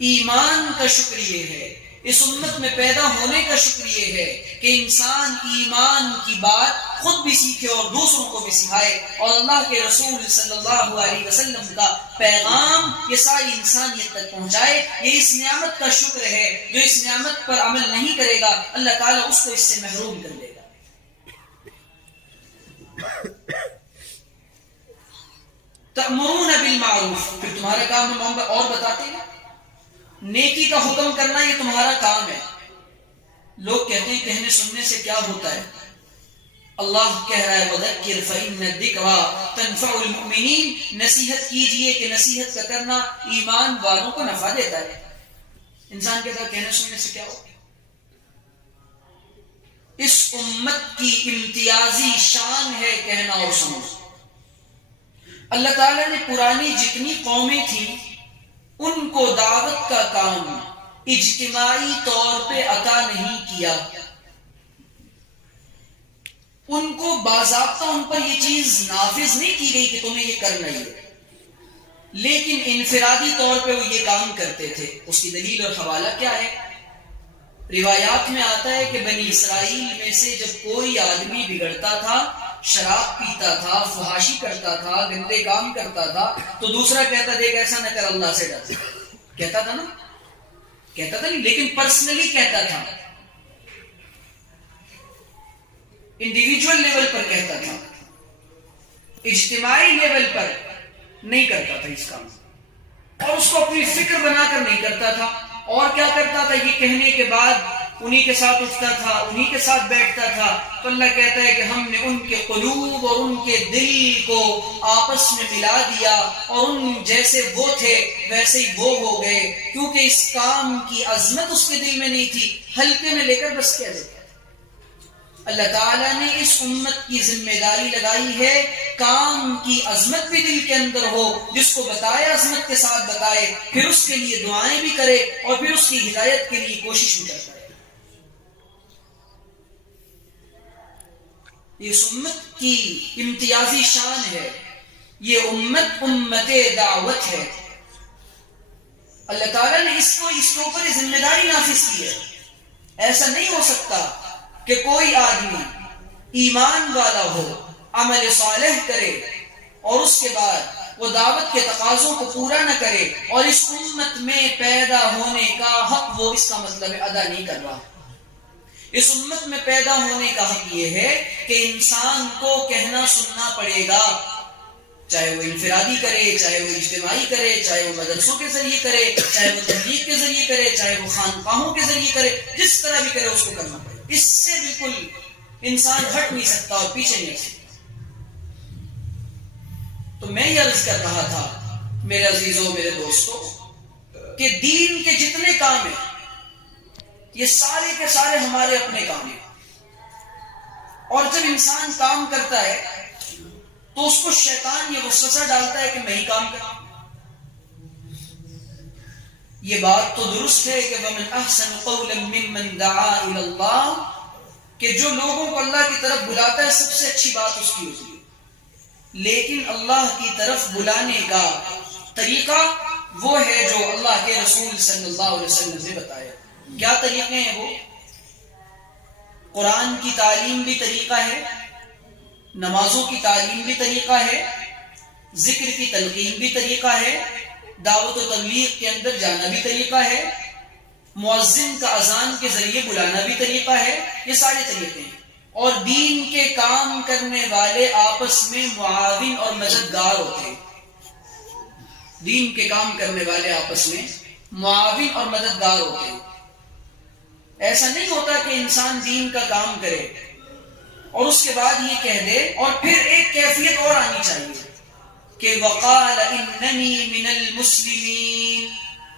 ایمان کا شکر یہ ہے، اس امت میں پیدا ہونے کا شکر یہ ہے کہ انسان ایمان کی بات خود بھی سیکھے اور دوسروں کو بھی سکھائے، اور اللہ کے رسول صلی اللہ علیہ وسلم کا پیغام یہ ساری انسانیت تک پہنچائے۔ یہ اس نعمت کا شکر ہے، جو اس نعمت پر عمل نہیں کرے گا اللہ تعالیٰ اس کو اس سے محروم کر دے گا۔ تأمرون بالمعروف، پھر تمہارا کام ہے، اور بتاتے ہیں نیکی کا حکم کرنا یہ تمہارا کام ہے۔ لوگ کہتے ہیں کہنے سننے سے کیا ہوتا ہے؟ اللہ کہہ رہا ہے وَذَكِّرْ فَإِنَّ الذِّكْرَىٰ تَنفَعُ الْمُؤْمِنِينَ، نصیحت کیجئے کہ نصیحت کا کرنا ایمان والوں کو نفع دیتا ہے۔ انسان کہتا ہے کہنے سننے سے کیا ہوگا؟ اس امت کی امتیازی شان ہے کہنا اور سننا۔ اللہ تعالیٰ نے پرانی جتنی قومیں تھیں ان کو دعوت کا کام اجتماعی طور پہ عطا نہیں کیا، ان کو باضابطہ ان پر یہ چیز نافذ نہیں کی گئی کہ تمہیں یہ کرنا ہی ہے، لیکن انفرادی طور پہ وہ یہ کام کرتے تھے۔ اس کی دلیل اور حوالہ کیا ہے؟ روایات میں آتا ہے کہ بنی اسرائیل میں سے جب کوئی آدمی بگڑتا تھا، شراب پیتا تھا، فحاشی کرتا تھا، گندے کام کرتا تھا، تو دوسرا کہتا دیکھ ایسا نہ کر، اللہ سے ڈر۔ کہتا تھا نا؟ کہتا تھا نہیں، لیکن پرسنلی کہتا تھا، انڈیویجول لیول پر کہتا تھا، اجتماعی لیول پر نہیں کرتا تھا اس کام، اور اس کو اپنی فکر بنا کر نہیں کرتا تھا۔ اور کیا کرتا تھا؟ یہ کہنے کے بعد انہی کے ساتھ اٹھتا تھا، انہی کے ساتھ بیٹھتا تھا۔ تو اللہ کہتا ہے کہ ہم نے ان کے قلوب اور ان کے دل کو آپس میں ملا دیا، اور ان جیسے وہ تھے ویسے ہی وہ ہو گئے، کیونکہ اس کام کی عظمت اس کے دل میں نہیں تھی، ہلکے میں لے کر بس کہہ دیتا۔ اللہ تعالیٰ نے اس امت کی ذمہ داری لگائی ہے کام کی عظمت بھی دل کے اندر ہو، جس کو بتائے عظمت کے ساتھ بتائے، پھر اس کے لیے دعائیں بھی کرے اور پھر اس کی ہدایت کے لیے کوشش بھی کرتا ہے۔ اس امت کی امتیازی شان ہے، یہ امت امت دعوت ہے۔ اللہ تعالیٰ نے اس کے اوپر ذمہ داری نافذ کی ہے۔ ایسا نہیں ہو سکتا کہ کوئی آدمی ایمان والا ہو، عمل صالح کرے، اور اس کے بعد وہ دعوت کے تقاضوں کو پورا نہ کرے، اور اس امت میں پیدا ہونے کا حق وہ اس کا مطلب ادا نہیں کر رہا۔ اس امت میں پیدا ہونے کا حق یہ ہے کہ انسان کو کہنا سننا پڑے گا، چاہے وہ انفرادی کرے، چاہے وہ اجتماعی کرے، چاہے وہ مدرسوں کے ذریعے کرے، چاہے وہ تبلیغ کے ذریعے کرے، چاہے وہ خانقاہوں کے ذریعے کرے، جس طرح بھی کرے اس کو کرنا پڑے۔ اس سے بالکل انسان ہٹ نہیں سکتا اور پیچھے نہیں سکتا۔ تو میں یہ عرض کر رہا تھا میرے عزیزوں، میرے دوستوں، کہ دین کے جتنے کام ہیں یہ سارے کے سارے ہمارے اپنے کام ہیں، اور جب انسان کام کرتا ہے تو اس کو شیطان یہ وسوسہ ڈالتا ہے کہ میں ہی کام کروں۔ یہ بات تو درست ہے کہ وَمَنْ أَحْسَنُ قَوْلًا مِّمَّنْ دَعَا إِلَى اللَّهِ، کہ جو لوگوں کو اللہ کی طرف بلاتا ہے سب سے اچھی بات اس کی ہوتی ہے، لیکن اللہ کی طرف بلانے کا طریقہ وہ ہے جو اللہ کے رسول صلی اللہ علیہ وسلم نے بتایا۔ کیا طریقے ہیں وہ؟ قرآن کی تعلیم بھی طریقہ ہے، نمازوں کی تعلیم بھی طریقہ ہے، ذکر کی تلقین بھی طریقہ ہے، دعوت و تبلیغ کے اندر جانا بھی طریقہ ہے، مؤذن کا اذان کے ذریعے بلانا بھی طریقہ ہے، یہ سارے طریقے ہیں۔ اور دین کے کام کرنے والے آپس میں معاون اور مددگار ہوتے ہیں۔ دین کے کام کرنے والے آپس میں معاون اور مددگار ہوتے ہیں۔ ایسا نہیں ہوتا کہ انسان دین کا کام کرے اور اس کے بعد یہ کہہ دے، اور پھر ایک کیفیت اور آنی چاہیے کہ وقال اننی من المسلمین،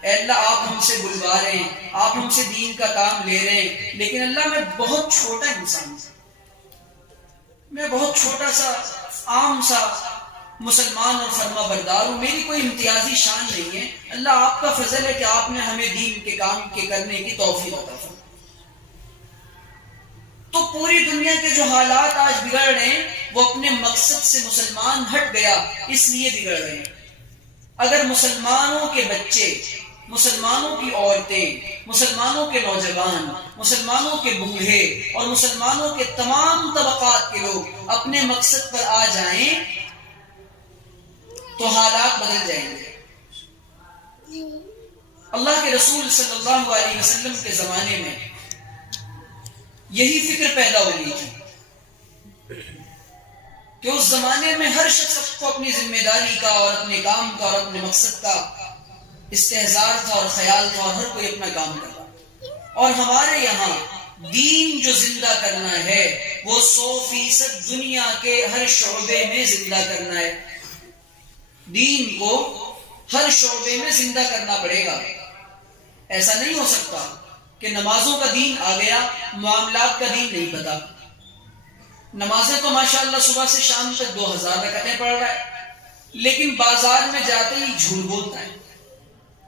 اے اللہ آپ ہم سے بلوا رہے ہیں، آپ ہم سے دین کا کام لے رہے ہیں، لیکن اللہ میں بہت چھوٹا انسان ہوں، میں بہت چھوٹا سا عام سا مسلمان اور فرما بردار ہوں، میری کوئی امتیازی شان نہیں ہے، اللہ آپ کا فضل ہے کہ آپ نے ہمیں دین کے کام کے کرنے کی توفیق عطا فرمائی۔ تو پوری دنیا کے جو حالات آج بگڑ رہے ہیں وہ اپنے مقصد سے مسلمان ہٹ گیا اس لیے بگڑ رہے ہیں۔ اگر مسلمانوں کے بچے، مسلمانوں کی عورتیں، مسلمانوں کے نوجوان، مسلمانوں کے بوڑھے اور مسلمانوں کے تمام طبقات کے لوگ اپنے مقصد پر آ جائیں تو حالات بدل جائیں گے۔ اللہ کے رسول صلی اللہ علیہ وسلم کے زمانے میں یہی فکر پیدا ہو گئی تھی کہ اس زمانے میں ہر شخص کو اپنی ذمہ داری کا اور اپنے کام کا اور اپنے مقصد کا استحضار تھا اور خیال تھا، اور ہر کوئی اپنا کام کر رہا۔ اور ہمارے یہاں دین جو زندہ کرنا ہے وہ 100% دنیا کے ہر شعبے میں زندہ کرنا ہے۔ دین کو ہر شعبے میں زندہ کرنا پڑے گا۔ ایسا نہیں ہو سکتا کہ نمازوں کا دین آ گیا، معاملات کا دین نہیں پتا۔ نمازیں تو ماشاءاللہ صبح سے شام تک 2000 رکعتیں پڑھ رہا ہے، لیکن بازار میں جاتے ہی جھوٹ بولتا ہے،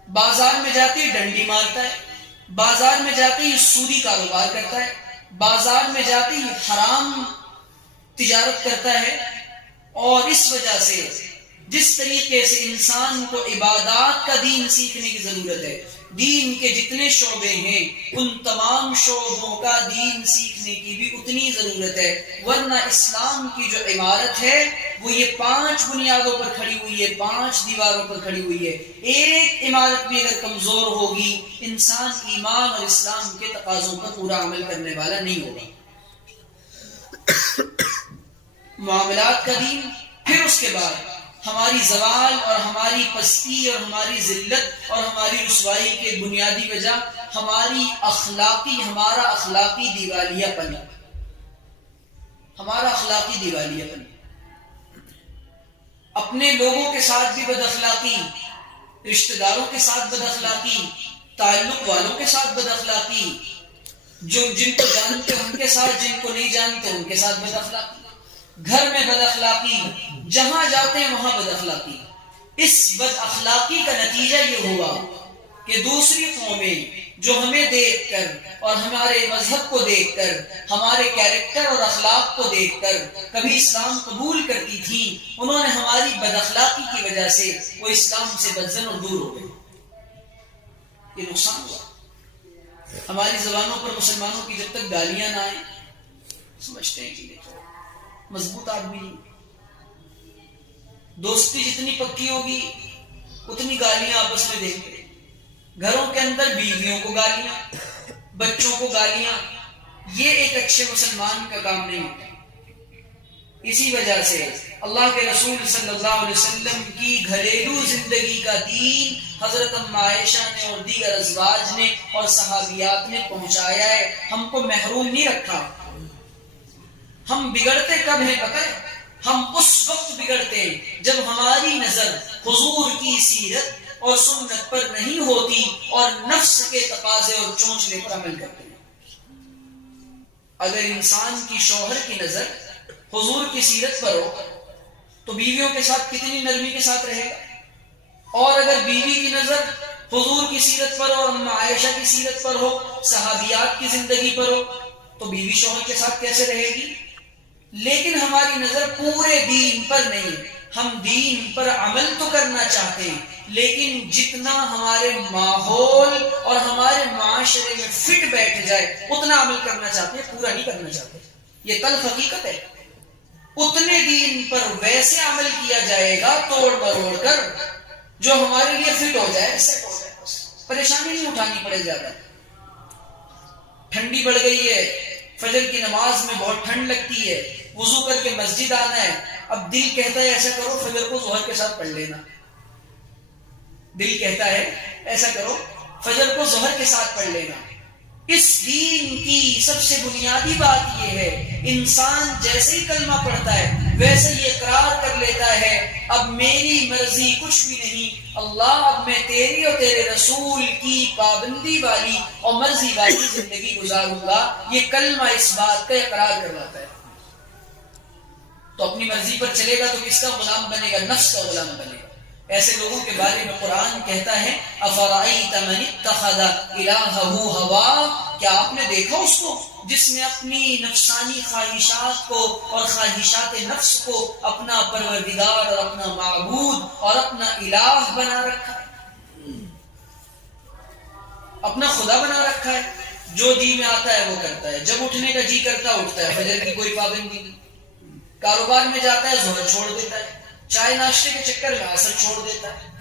بازار میں جاتے ہی ڈنڈی مارتا ہے، بازار میں جاتے ہی سودی کاروبار کرتا ہے، بازار میں جاتے ہی حرام تجارت کرتا ہے۔ اور اس وجہ سے جس طریقے سے انسان کو عبادات کا دین سیکھنے کی ضرورت ہے، دین کے جتنے شعبے ہیں ان تمام شعبوں کا دین سیکھنے کی بھی اتنی ضرورت ہے، ورنہ اسلام کی جو عمارت ہے وہ یہ 5 بنیادوں پر کھڑی ہوئی ہے، 5 دیواروں پر کھڑی ہوئی ہے۔ ایک عمارت بھی اگر کمزور ہوگی، انسان ایمان اور اسلام کے تقاضوں پر پورا عمل کرنے والا نہیں ہوگا۔ معاملات کا دین، پھر اس کے بعد ہماری زوال اور ہماری پستی اور ہماری ذلت اور ہماری رسوائی کے بنیادی وجہ ہمارا اخلاقی دیوالیہ پن، ہمارا اخلاقی دیوالیہ پن، اپنے لوگوں کے ساتھ بھی بد اخلاقی، رشتہ داروں کے ساتھ بد اخلاقی، تعلق والوں کے ساتھ بد اخلاقی، جن کو جانتے ان کے ساتھ، جن کو نہیں جانتے ان کے ساتھ بد اخلاقی، گھر میں بد اخلاقی، جہاں جاتے ہیں وہاں بد اخلاقی۔ اس بد اخلاقی کا نتیجہ یہ ہوا کہ دوسری قومیں جو ہمیں دیکھ کر اور ہمارے مذہب کو دیکھ کر، ہمارے کیریکٹر اور اخلاق کو دیکھ کر کبھی اسلام قبول کرتی تھیں، انہوں نے ہماری بد اخلاقی کی وجہ سے وہ اسلام سے بدزن اور دور ہو گئے۔ یہ نقصان ہوا۔ ہماری زبانوں پر مسلمانوں کی جب تک گالیاں نہ آئیں، سمجھتے ہیں کہ مضبوط آدمی نہیں۔ دوستی جتنی پکی ہوگی اتنی گالیاں آپس میں دیں گے، گھروں کے اندر بیویوں کو گالیاں، بچوں کو گالیاں، یہ ایک اچھے مسلمان کا کام نہیں ہوتا۔ اسی وجہ سے اللہ کے رسول صلی اللہ علیہ وسلم کی گھریلو زندگی کا دین حضرت ام عائشہ نے اور دیگر ازواج نے اور صحابیات نے پہنچایا ہے، ہم کو محروم نہیں رکھا۔ ہم بگڑتے کب ہیں پتہ ہے؟ ہم اس وقت بگڑتے ہیں جب ہماری نظر حضور کی سیرت اور سنت پر نہیں ہوتی اور نفس کے تقاضے اور چونچلے پر عمل کرتے ہیں۔ اگر انسان کی شوہر کی نظر حضور کی سیرت پر ہو تو بیویوں کے ساتھ کتنی نرمی کے ساتھ رہے گا، اور اگر بیوی کی نظر حضور کی سیرت پر ہو اور ام عائشہ کی سیرت پر ہو، صحابیات کی زندگی پر ہو، تو بیوی شوہر کے ساتھ کیسے رہے گی؟ لیکن ہماری نظر پورے دین پر نہیں ہے، ہم دین پر عمل تو کرنا چاہتے ہیں، لیکن جتنا ہمارے ماحول اور ہمارے معاشرے میں فٹ بیٹھ جائے اتنا عمل کرنا چاہتے ہیں، پورا نہیں کرنا چاہتے۔ یہ تلخ حقیقت ہے۔ اتنے دین پر ویسے عمل کیا جائے گا توڑ مروڑ کر جو ہمارے لیے فٹ ہو جائے، سیٹ ہو جائے، پریشانی نہیں اٹھانی پڑے زیادہ۔ ٹھنڈی بڑھ گئی ہے، فجر کی نماز میں بہت ٹھنڈ لگتی ہے، وضو کر کے مسجد آنا ہے، اب دل کہتا ہے ایسا کرو فجر کو ظہر کے ساتھ پڑھ لینا، دل کہتا ہے ایسا کرو فجر کو ظہر کے ساتھ پڑھ لینا۔ اس دین کی سب سے بنیادی بات یہ ہے، انسان جیسے ہی کلمہ پڑھتا ہے ویسے ہی اقرار کر لیتا ہے اب میری مرضی کچھ بھی نہیں، اللہ اب میں تیری اور تیرے رسول کی پابندی والی اور مرضی والی زندگی گزاروں گا۔ یہ کلمہ اس بات کا اقرار کرواتا ہے۔ تو اپنی مرضی پر چلے گا تو کس کا غلام بنے گا؟ نفس کا غلام بنے گا۔ ایسے لوگوں کے بارے میں قرآن کہتا ہے افرأیت من اتخذ الہہ ہوا، کیا آپ نے دیکھا اس کو جس نے اپنی نفسانی خواہشات کو اور خواہشات نفس کو اپنا پروردگار اور اپنا معبود اور اپنا الہ بنا رکھا ہے، اپنا خدا بنا رکھا ہے، جو جی میں آتا ہے وہ کرتا ہے، جب اٹھنے کا جی کرتا ہے اٹھتا ہے، فجر کی کوئی پابندی نہیں، کاروبار میں جاتا ہے ظہر چھوڑ دیتا ہے، چائے ناشتے کے چکر میں عصر چھوڑ دیتا ہے،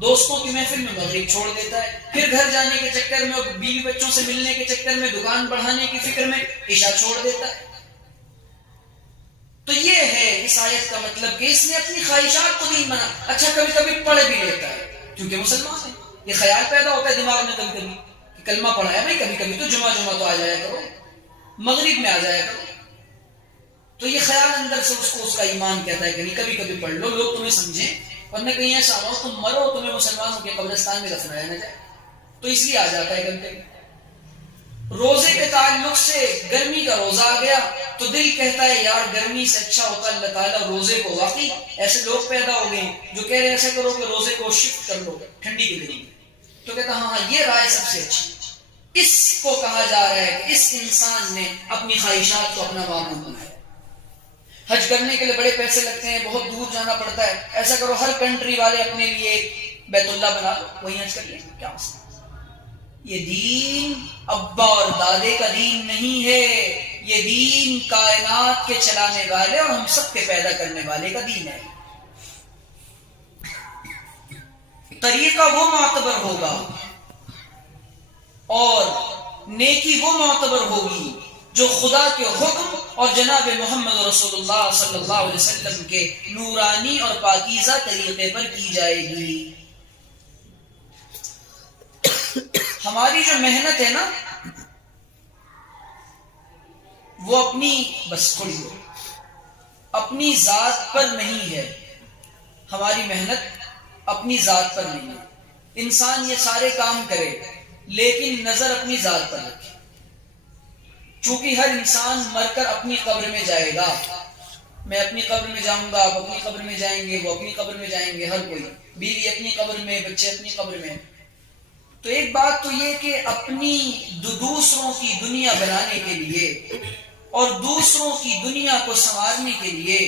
دوستوں کی محفل میں مغرب چھوڑ دیتا ہے، پھر گھر جانے کے چکر میں اور بیوی بچوں سے ملنے کے چکر میں دکان بڑھانے کی فکر میں عشاء چھوڑ دیتا ہے۔ تو یہ ہے اس آیت کا مطلب کہ اس نے اپنی خواہشات کو دین بنا۔ اچھا کبھی کبھی پڑھ بھی لیتا ہے کیونکہ مسلمان ہے، یہ خیال پیدا ہوتا ہے دماغ میں کبھی کبھی کہ کلمہ پڑھا ہے بھائی، کبھی کبھی تو جمعہ تو آ جایا کرو، مغرب میں آ جایا کرو، تو یہ خیال اندر سے اس کو اس کا ایمان کہتا ہے کہ نہیں کبھی کبھی پڑھ لو، لوگ تمہیں سمجھیں، ورنہ کہیں ایسا ہو تم مرو تمہیں مسلمانوں کے قبرستان میں دفنایا نہ جائے، تو اس لیے آ جاتا ہے کبھی کبھی۔ روزے کے تعلق سے گرمی کا روزہ آ گیا تو دل کہتا ہے یار گرمی سے اچھا ہوتا اللہ تعالیٰ روزے کو، واقعی ایسے لوگ پیدا ہو گئے جو کہہ رہے ایسا کرو کہ روزے کو شفٹ کر لو ٹھنڈی کے دن، تو کہتا ہاں یہ رائے سب سے اچھی۔ اس کو کہا جا رہا ہے کہ اس انسان نے اپنی خواہشات کو اپنا معبود بنایا۔ حج کرنے کے لیے بڑے پیسے لگتے ہیں، بہت دور جانا پڑتا ہے، ایسا کرو ہر کنٹری والے اپنے لیے ایک بیت اللہ بنا لو، وہیں حج کر لیں، کیا مسئلہ؟ یہ دین ابا اور دادے کا دین نہیں ہے، یہ دین کائنات کے چلانے والے اور ہم سب کے پیدا کرنے والے کا دین ہے۔ طریقہ وہ معتبر ہوگا اور نیکی وہ معتبر ہوگی جو خدا کے حکم اور جناب محمد رسول اللہ صلی اللہ علیہ وسلم کے نورانی اور پاکیزہ طریقے پر کی جائے گی۔ ہماری جو محنت ہے نا وہ اپنی ذات پر نہیں ہے، ہماری محنت اپنی ذات پر نہیں ہے۔ انسان یہ سارے کام کرے لیکن نظر اپنی ذات پر رکھے، چونکہ ہر انسان مر کر اپنی قبر میں جائے گا، میں اپنی قبر میں جاؤں گا، آپ اپنی قبر میں جائیں گے، وہ اپنی قبر میں جائیں گے، ہر کوئی، بیوی اپنی قبر میں، بچے اپنی قبر میں۔ تو ایک بات تو یہ کہ اپنی دوسروں کی دنیا بنانے کے لیے اور دوسروں کی دنیا کو سنوارنے کے لیے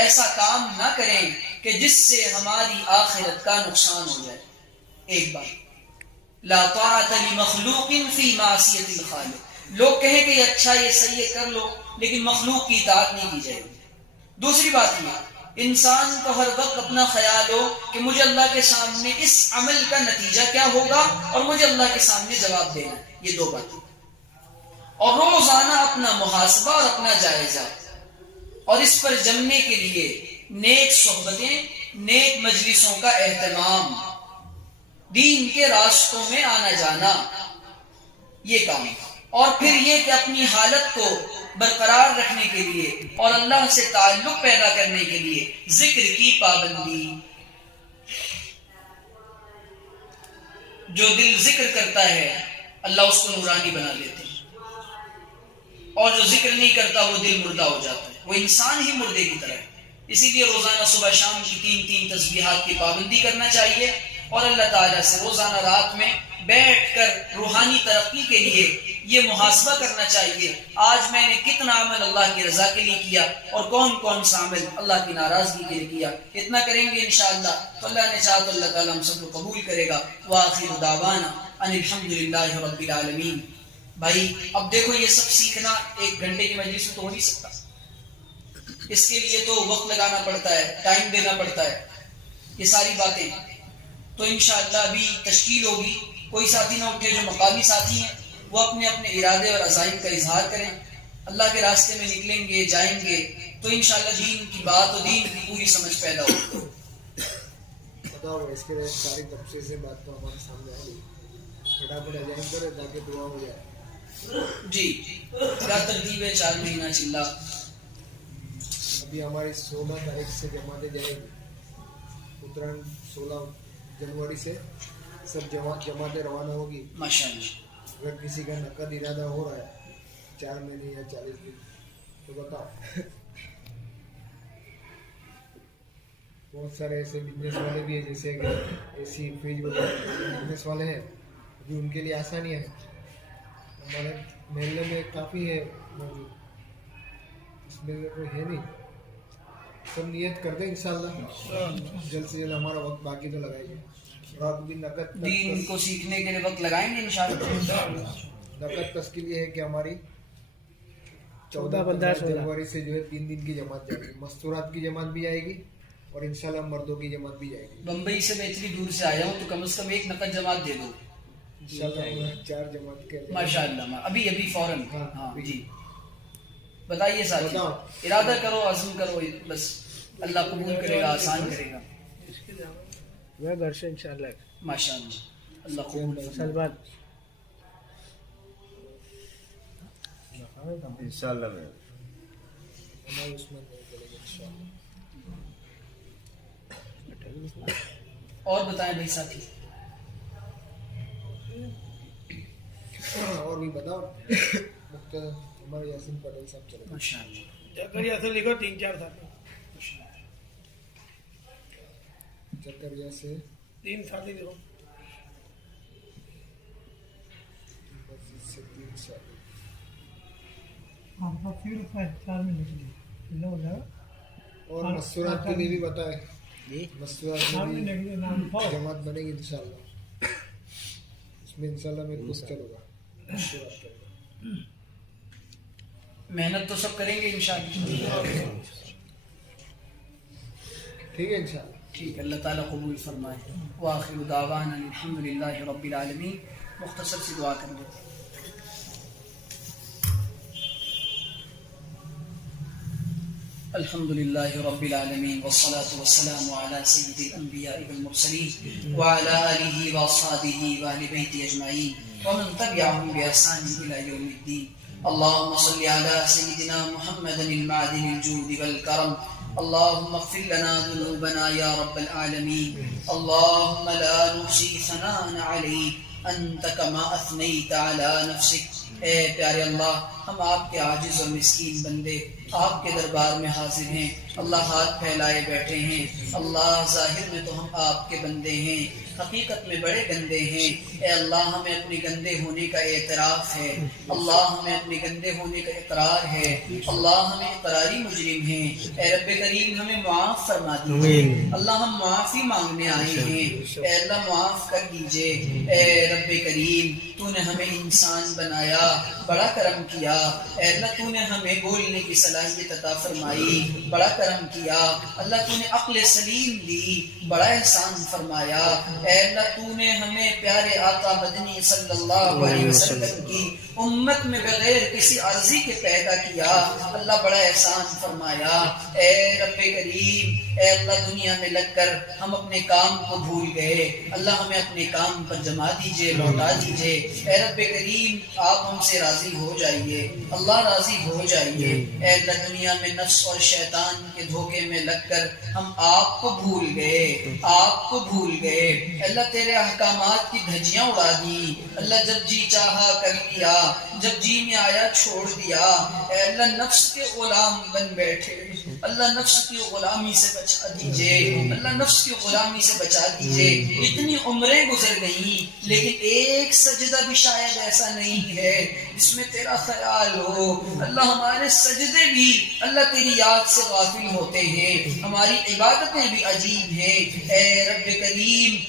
ایسا کام نہ کریں کہ جس سے ہماری آخرت کا نقصان ہو جائے۔ ایک بات، لا طاعت لمخلوق فی معصیت الخالق، لوگ کہیں کہ یہ اچھا یہ صحیح ہے کر لو لیکن مخلوق کی اطاعت نہیں کی جائے گی۔ دوسری بات یہ، انسان کو ہر وقت اپنا خیال ہو کہ مجھے اللہ کے سامنے اس عمل کا نتیجہ کیا ہوگا اور مجھے اللہ کے سامنے جواب دینا، یہ دو باتیں، اور روزانہ اپنا محاسبہ اور اپنا جائزہ، اور اس پر جمنے کے لیے نیک صحبتیں، نیک مجلسوں کا اہتمام، دین کے راستوں میں آنا جانا، یہ کام، اور پھر یہ کہ اپنی حالت کو برقرار رکھنے کے لیے اور اللہ سے تعلق پیدا کرنے کے لیے ذکر کی پابندی۔ جو دل ذکر کرتا ہے اللہ اس کو نورانی بنا لیتے ہیں، اور جو ذکر نہیں کرتا وہ دل مردہ ہو جاتا ہے، وہ انسان ہی مردے کی طرح ہے۔ اسی لیے روزانہ صبح شام کی 3 تسبیحات کی پابندی کرنا چاہیے، اور اللہ تعالیٰ سے روزانہ رات میں بیٹھ کر روحانی ترقی کے لیے یہ محاسبہ کرنا چاہیے، آج میں نے کتنا عمل اللہ کی رضا کے لیے کیا اور کون سا عمل اللہ کی ناراضگی کے لیے کیا۔ اتنا کریں گے انشاءاللہ تو اللہ نے چاہا تو اللہ تعالیٰ ہم سب کو قبول کرے گا۔ وآخر دعوانا ان الحمدللہ رب العالمین۔ بھائی اب دیکھو یہ سب سیکھنا 1 گھنٹے کی مجلس میں تو ہو نہیں سکتا، اس کے لیے تو وقت لگانا پڑتا ہے، ٹائم دینا پڑتا ہے، یہ ساری باتیں تو انشاءاللہ ابھی تشکیل ہوگی. کوئی ساتھی نہ اٹھے، جو مقامی ساتھی ہیں وہ اپنے اپنے ارادے اور عزائم کا اظہار کریں. اللہ کے راستے میں نکلیں گے، جائیں گے تو انشاءاللہ دین کی بات اور دین کی پوری سمجھ پیدا ہوگی. بتاؤ اس کے ساری تفصیل سے بات تو ہمارے سامنے آ گئی، پھٹافٹ اجائن کرے تاکہ دعا ہو جائے. جی کیا ترتیب ہے؟ 4 مہینہ چلا. ابھی ہماری 16 تاریخ سے جماعتیں جائے گی. اتراکھنڈ 16 جنوری سے سب جماعتیں روانہ ہوگی. ماشاءاللہ. اگر کسی کا نقد ارادہ ہو رہا ہے 4 مہینے یا 40 دن تو بتاؤ. بہت سارے ایسے بزنس والے بھی ہیں جیسے کہ اے سی فریج وغیرہ بزنس والے ہیں، ابھی ان کے لیے آسانیاں ہیں. ہمارے محلے میں کافی ہے موجود، اس میں کوئی ہے نہیں. سب نیت کرتے ہیں انشاءاللہ جلد سے جلد. ہمارا وقت باقی تو لگائیے، رات بھی نقد دین کو سیکھنے کے لیے وقت لگائیں گے انشاءاللہ. نقد تشکیل یہ ہے کہ ہماری 14-15 جنوری سے جو ہے 3 دن کی جماعت جائے گی. مستورات کی جماعت بھی آئے گی اور انشاءاللہ مردوں کی جماعت بھی جائے گی. بمبئی سے میں اتنی دور سے آیا ہوں تو کم از کم ایک نقد جماعت دے دو انشاءاللہ 4 جماعت کے ماشاءاللہ. ابھی فوراً. ہاں. ہاں جی بتائیے ساتھی. ارادہ کرو، عزم کرو، بس اللہ قبول کرے گا، آسان کرے گا. میں گھر سے انشاءاللہ ماشاءاللہ اللہ قبول سلمان انشاءاللہ میں ہمارے اس میں نہیں کرے گا انشاءاللہ. اور بتائیں بھائی ساتھی. اور بھی بتاؤ. مختصر ہمارے یاسین پٹیل صاحب چلے گئے. ماشاءاللہ. لکھو 3-4 سال چکریا سے 3 سال لکھو. مسجد سے 3 سال. اور مستورات کے لیے بھی بتائیں. مستورات میں بھی جماعت بنے گی انشاءاللہ. اس میں انشاءاللہ میں کچھ کروں گا. مستورات کروں گا. محنت تو سب کریں گے انشاءاللہ. ٹھیک ہے انشاءاللہ. ٹھیک ہے، اللہ تعالیٰ قبول فرمائے. وآخر دعوانا الحمدللہ رب العالمین. مختصر سی دعا کر دو. الحمد لله رب العالمين والصلاة والسلام على سيد الأنبياء والمرسلين وعلى آله وأصحابه وأهل بيته أجمعين ومن تبعهم بإحسان إلى يوم الدين. اللهم صل على سيدنا محمد المعدن الجود والكرم. اللهم اغفر لنا ذنوبنا يا رب العالمين. اللهم لا نحصي ثناء عليك أنت كما أثنيت على نفسك. اے پیارے اللہ، ہم آپ کے عاجز اور مسکین بندے آپ کے دربار میں حاضر ہیں. اللہ ہاتھ پھیلائے بیٹھے ہیں. اللہ ظاہر میں تو ہم آپ کے بندے ہیں، حقیقت میں بڑے گندے ہیں. اے اللہ ہمیں اپنے گندے ہونے کا اعتراف ہے. اللہ ہمیں اپنے گندے ہونے کا اقرار ہے. اللہ ہمیں اقراری مجرم ہیں. اے رب کریم ہمیں معاف فرما دیجیے. اللہ ہم معافی مانگنے آئے ہیں. اے اللہ معاف کر دیجیے. اے رب کریم تو نے ہمیں انسان بنایا، بڑا کرم کیا. اے اللہ تو نے ہمیں بولنے کی صلاحیت عطا فرمائی، بڑا کرم کیا. اللہ تو نے عقل سلیم دی، بڑا احسان فرمایا. اے اللہ تو نے ہمیں پیارے آقا مدنی صلی اللہ علیہ وسلم کی امت میں بغیر کسی عرضی کے پیدا کیا. اللہ بڑا احسان فرمایا. اے رب کریم، اے اللہ دنیا میں لگ کر ہم اپنے کام کو بھول گئے. اللہ ہمیں اپنے کام پر جما دیجئے، لوٹا دیجئے. اے رب کریم آپ ہم سے راضی ہو جائیے. اللہ راضی ہو جائیے. اے اللہ دنیا میں نفس اور شیطان کے دھوکے میں لگ کر ہم آپ کو بھول گئے، آپ کو بھول گئے. اللہ تیرے احکامات کی دھجیاں اڑا دی. اللہ جب جی چاہا کر لیا، جب جی میں آیا چھوڑ دیا. اے اللہ نفس کے غلام بن بیٹھے. اللہ نفس کی غلامی سے بچا دیجئے. اللہ نفس کی غلامی سے بچا دیجئے. اتنی عمریں گزر گئیں لیکن ایک سجدہ بھی شاید ایسا نہیں ہے جس میں تیرا خیال ہو. اللہ ہمارے سجدے بھی اللہ تیری یاد سے غافل ہوتے ہیں. ہماری عبادتیں بھی عجیب ہیں. اے رب کریم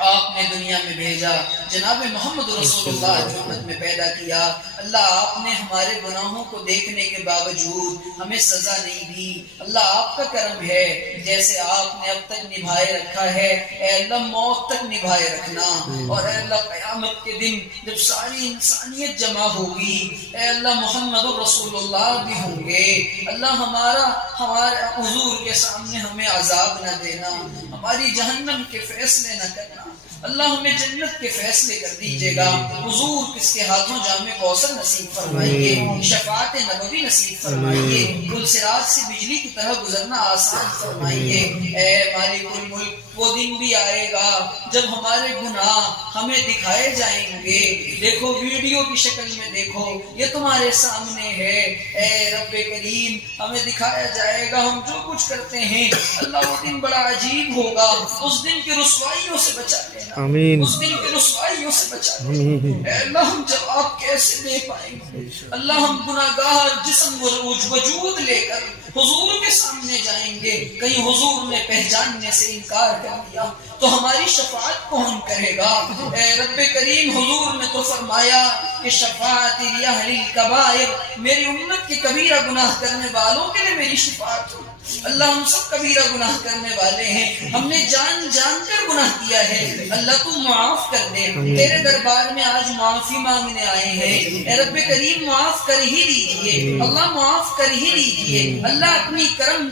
آپ نے دنیا میں بھیجا، جناب محمد رسول اللہ کی امت میں پیدا کیا. اللہ آپ نے ہمارے گناہوں کو دیکھنے کے باوجود ہمیں سزا نہیں دی. اللہ آپ کا کرم ہے، جیسے آپ نے اب تک نبھائے رکھا ہے اے اللہ موت تک نبھائے رکھنا. اور اے اللہ قیامت کے دن جب ساری انسانیت جمع ہوگی اے اللہ محمد رسول اللہ بھی ہوں گے. اللہ ہمارے حضور کے سامنے ہمیں عذاب نہ دینا، ہماری جہنم کے فیصلے نہ کرنا. اللہ ہمیں جنت کے فیصلے کر دیجیے گا. حضور کس کے ہاتھوں جام کوثر نصیب فرمائیے، شفاعت نبوی نصیب فرمائیے، پل صراط سے بجلی کی طرح گزرنا آسان فرمائیے. اے مالک الملک وہ دن بھی آئے گا جب ہمارے گناہ ہمیں دکھائے جائیں گے. دیکھو ویڈیو کی شکل میں دیکھو، یہ تمہارے سامنے ہے. اے رب کریم ہمیں دکھایا جائے گا ہم جو کچھ کرتے ہیں. اللہ وہ دن بڑا عجیب ہوگا، اس دن کی رسوائیوں سے بچا لینا، آمین. اس دن کی رسوائیوں سے بچا لینا. اے اللہ ہم جواب کیسے دے پائیں گے؟ اللہ ہم گناہگار جسم و وجود لے کر حضور کے سامنے جائیں گے. کہیں حضور نے پہچاننے سے انکار کر دیا تو ہماری شفاعت کون کرے گا؟ اے رب کریم حضور نے تو فرمایا کہ شفاعت لأہل الکبائر، میری امت کے کبیرہ گناہ کرنے والوں کے لیے میری شفاعت ہو. اللہ ہم سب کبیرہ گناہ کرنے والے ہیں، ہم نے جان جان کر گناہ کیا ہے. اللہ تو معاف کر دے. تیرے دربار میں آج معافی مانگنے آئے ہیں. اے رب کریم معاف کر ہی دیجئے، اللہ معاف کر ہی دیجئے. اللہ اپنی کرم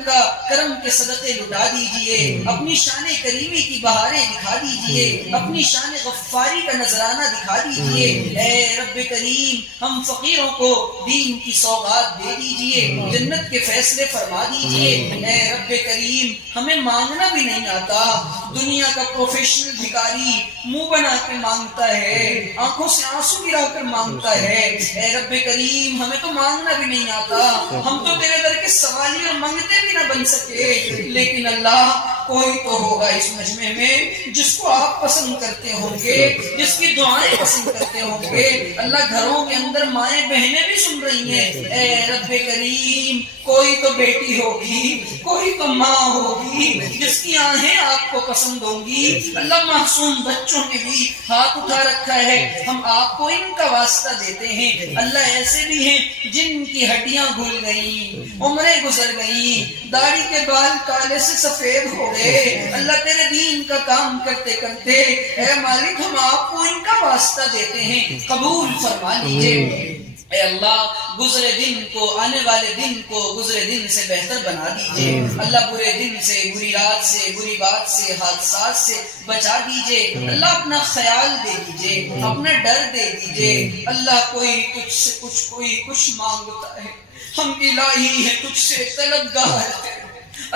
کے صدقے لٹا دیجئے، اپنی شان کریمی کی بہاریں دکھا دیجئے، اپنی شان غفاری کا نذرانہ دکھا دیجئے. اے رب کریم ہم فقیروں کو دین کی سوغات دے دیجئے، جنت کے فیصلے فرما دیجئے. اے رب کریم ہمیں مانگنا بھی نہیں آتا. دنیا کا پروفیشنل بھکاری منہ بنا کے مانگتا ہے، آنکھوں سے آنسو گرا کر مانگتا ہے. اے رب کریم ہمیں تو مانگنا بھی نہیں آتا، ہم تو تیرے در کے سوالی اور منگتے بھی نہ بن سکے. لیکن اللہ کوئی تو ہوگا اس مجمع میں جس کو آپ پسند کرتے ہوں گے، جس کی دعائیں پسند کرتے ہوں گے. اللہ گھروں کے اندر مائیں بہنیں بھی سن رہی ہیں. اے رب کریم کوئی تو بیٹی ہوگی، کوئی تو ماں ہوگی جس کی آنکھیں آپ کو پسند ہوں گی. اللہ معصوم بچوں نے بھی ہاتھ اٹھا رکھا ہے، ہم آپ کو ان کا واسطہ دیتے ہیں. اللہ ایسے بھی ہیں جن کی ہڈیاں گھل گئیں، عمریں گزر گئیں، داڑھی کے بال کالے سے سفید ہو گئے. اللہ تیرے دین کا کام کرتے کرتے اے مالک ہم آپ کو ان کا واسطہ دیتے ہیں، قبول فرما لیجیے. اے اللہ گزرے دن کو، آنے والے دن کو گزرے دن سے بہتر بنا دیجئے. اللہ برے دن سے، بری رات سے، بری بات سے، حادثات سے بچا دیجئے. اللہ اپنا خیال دے دیجئے، اپنا ڈر دے دیجئے. اللہ کوئی تجھ سے کوئی کچھ مانگتا ہے، ہم الہی ہیں تجھ سے طلبگار ہیں.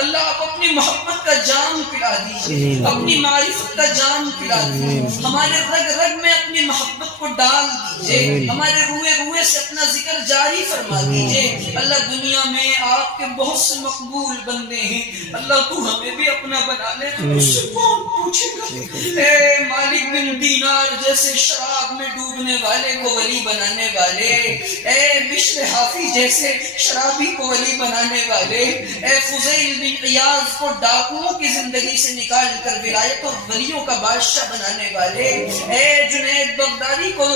اللہ آپ اپنی محبت کا جام پلا دیجئے، اپنی معرفت کا جام پلا دیجئے. ہمارے رگ رگ میں اپنی محبت کو ڈال دیجئے، ہمارے روئے سے اپنا ذکر جاری فرما دیجئے. اللہ دنیا میں آپ کے بہت سے مقبول بندے ہیں، اللہ تو ہمیں بھی اپنا بنا لے تو اس سے کون پوچھے گا. اے مالک بن دینار جیسے شراب میں ڈوبنے والے کو ولی بنانے والے، اے بشر حافی جیسے شرابی کو ولی بنانے والے، اے فضیل بن عیاض کو ڈاکوؤں کی زندگی سے نکال کر ولایت اور ولیوں کا بادشاہ بنانے والے، اے جنید بغدادی کو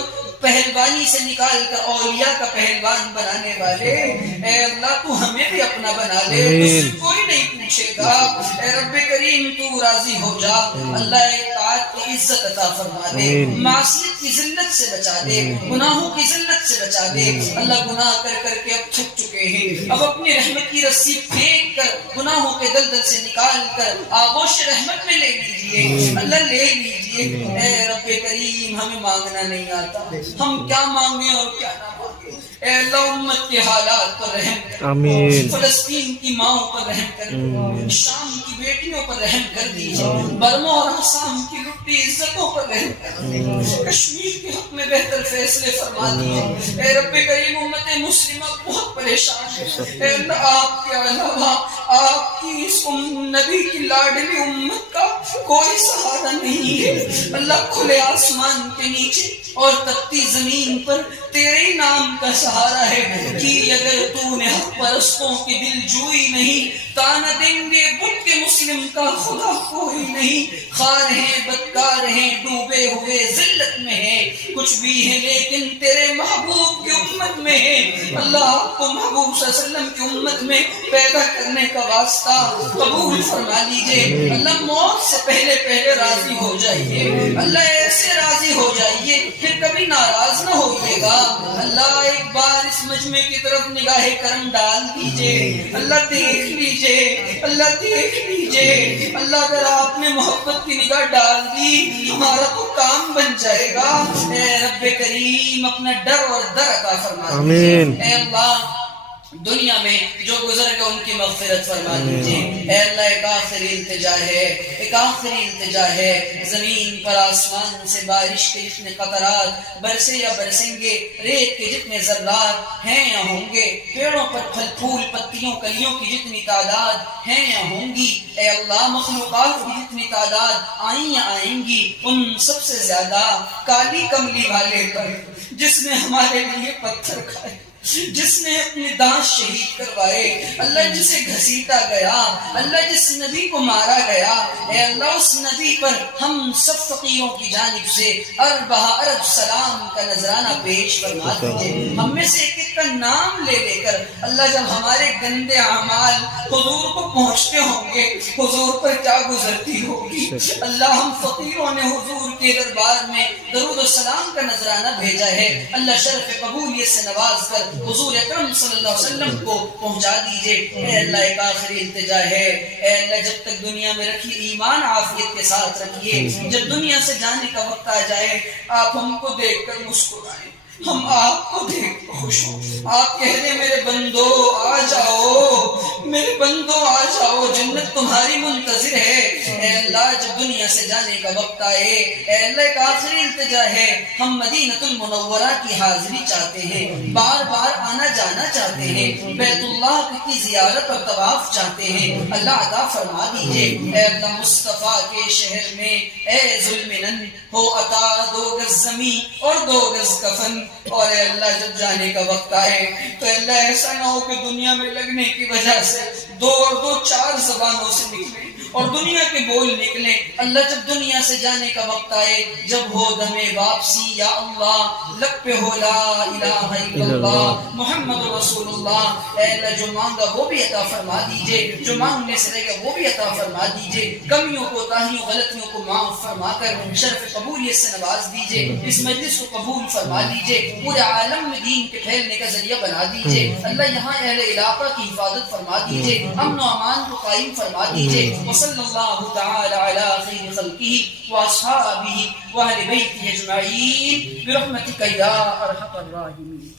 پہلوانی سے نکال کر اولیاء کا پہلوان بنانے والے. اے اللہ تو ہمیں بھی اپنا بنا لے، تجھ سے کوئی نہیں پوچھے گا. اے رب کریم تو راضی ہو جا. اللہ اطاعت کی عزت عطا فرما دے، معصیت کی ذلت سے بچا دے، گناہوں کی ذلت سے بچا دے. اللہ گناہ کر کر کے اب تھک چکے ہیں، اب اپنی رحمت کی رسی پھینک کر گناہوں کے دلدل سے نکال کر آغوش رحمت میں لے لیجئے. اللہ لے لیجئے. اے رب کریم ہمیں مانگنا نہیں آتا، ہم کیا مانگیں اور کیا نہ مانگیں. اے اللہ امت کے حالات پر رحم کر، آمین. فلسطین کی ماؤں پر رحم کر، شام کی بیٹیوں پر رحم کر دیجئے، برما اور آسام کی لٹی عزتوں پر رحم کر دیجئے، کشمیر کے حق میں بہتر فیصلے فرما دیجئے. اے رب کریم امت مسلمہ بہت پریشان ہے. اے اللہ آپ کے علاوہ آپ کی اس نبی کی لاڈلی امت کا کوئی سہارا نہیں ہے. اللہ کھلے آسمان کے نیچے اور تپتی زمین پر تیرے ہی نام کا سہارا ہے کہ اگر تو نے حق پرستوں کی دل جوئی نہیں، تانا دیں گے بت کے مسلم کا خدا کوئی نہیں، خوار ہیں بدکار ہیں ڈوبے ہوئے ذلت میں ہیں، کچھ بھی ہے لیکن تیرے محبوب کی امت میں ہے۔ اللہ کو محبوب صلی اللہ علیہ وسلم کی امت میں پیدا کرنے کا واسطہ قبول فرما لیجئے۔ اللہ موت سے پہلے راضی ہو جائیے، اللہ ایسے راضی ہو جائیے پھر کبھی ناراض نہ ہوئیے گا۔ اللہ ایک بار اس مجمع کی طرف نگاہ کرم ڈال دیجئے، اللہ دیکھ لیجئے، اللہ دیکھ لیجئے۔ اللہ اگر آپ نے محبت کی نگاہ ڈال دی ہمارا تو کام بن جائے گا۔ اے رب کریم اپنا ڈر اور در عطا فرما دیجئے۔ اے اللہ دنیا میں جو گزر گئے ان کی مغفرت فرما دیجئے۔ اے اللہ ایک آخری التجا ہے، زمین پر آسمان سے بارش کے جتنے قطرات برسے یا برسیں گے، ریت کے جتنے ذرات ہیں یا ہوں گے، پیڑوں پر پھل پھول پتیوں کلیوں کی جتنی تعداد ہیں یا ہوں گی، اے اللہ مخلوقات کی جتنی تعداد آئیں یا آئیں گی، ان سب سے زیادہ کالی کملی والے پر جس نے ہمارے لیے پتھر کھائے، جس نے اپنے دانت شہید کروائے، اللہ جسے گھسیٹا گیا، اللہ جس نبی کو مارا گیا، اے اللہ اس نبی پر ہم سب فقیروں کی جانب سے ارب سلام کا نذرانہ پیش فرما دیجئے۔ ہم میں سے ایک ایک کا نام لے لے کر اللہ جب ہمارے گندے اعمال حضور کو پہنچتے ہوں گے حضور پر کیا گزرتی ہوگی۔ اللہ ہم فقیروں نے حضور کے دربار میں درود و سلام کا نذرانہ بھیجا ہے، اللہ شرف قبولیت سے نواز کر حضور اکرم صلی اللہ علیہ وسلم کو پہنچا دیجئے۔ اے اللہ ایک آخری التجا ہے، اے اللہ جب تک دنیا میں رکھیے ایمان عافیت کے ساتھ رکھیے، جب دنیا سے جانے کا وقت آ جائے آپ ہم کو دیکھ کر مسکرائیں، ہم آپ کو دیکھ کر خوش ہوں، آپ کہہ دیں میرے بندو آ جاؤ، میرے بندو آ جاؤ، جنت تمہاری منتظر ہے۔ اے اللہ جب دنیا سے جانے کا وقت آئے، اے اللہ ایک آخری التجا ہے، ہم مدینہ المنورہ کی حاضری چاہتے ہیں، بار بار آنا جانا چاہتے ہیں، بیت اللہ کی زیارت اور طواف چاہتے ہیں، اللہ عطا فرما دیجئے۔ اے اللہ مصطفیٰ کے شہر میں اے ذوالمنن ہو عطا 2 گز زمین اور 2 گز کفن، اور اے اللہ جب جانے کا وقت آئے تو اللہ ایسا نہ ہو کہ دنیا میں لگنے کی وجہ سے 2 اور 2 4 زبانوں سے نکلیں اور دنیا کے بول نکلیں۔ اللہ جب دنیا سے جانے کا وقت آئے، جب ہو دم واپسی یا اللہ لب پہ ہو لا الہ الا اللہ محمد رسول اللہ، اے اللہ جو مانگا وہ بھی عطا فرما دیجئے، جو مانگنے سے رہ گیا وہ بھی عطا فرما دیجئے، کمیوں کوتاہیوں غلطیوں کو معاف فرما کر شرف قبولیت سے نواز دیجئے، اس مجلس کو قبول فرما لیجئے، پورے عالم میں دین کے پھیلنے کا ذریعہ بنا دیجئے۔ اللہ یہاں اہل علاقہ کی حفاظت فرما دیجئے، امن و امان کو قائم فرما دیجئے۔ وصلی اللہ تعالی علی خیر خلقہ واصحابہ واہل بیتہ اجمعین برحمتک یا ارحم الراحمین۔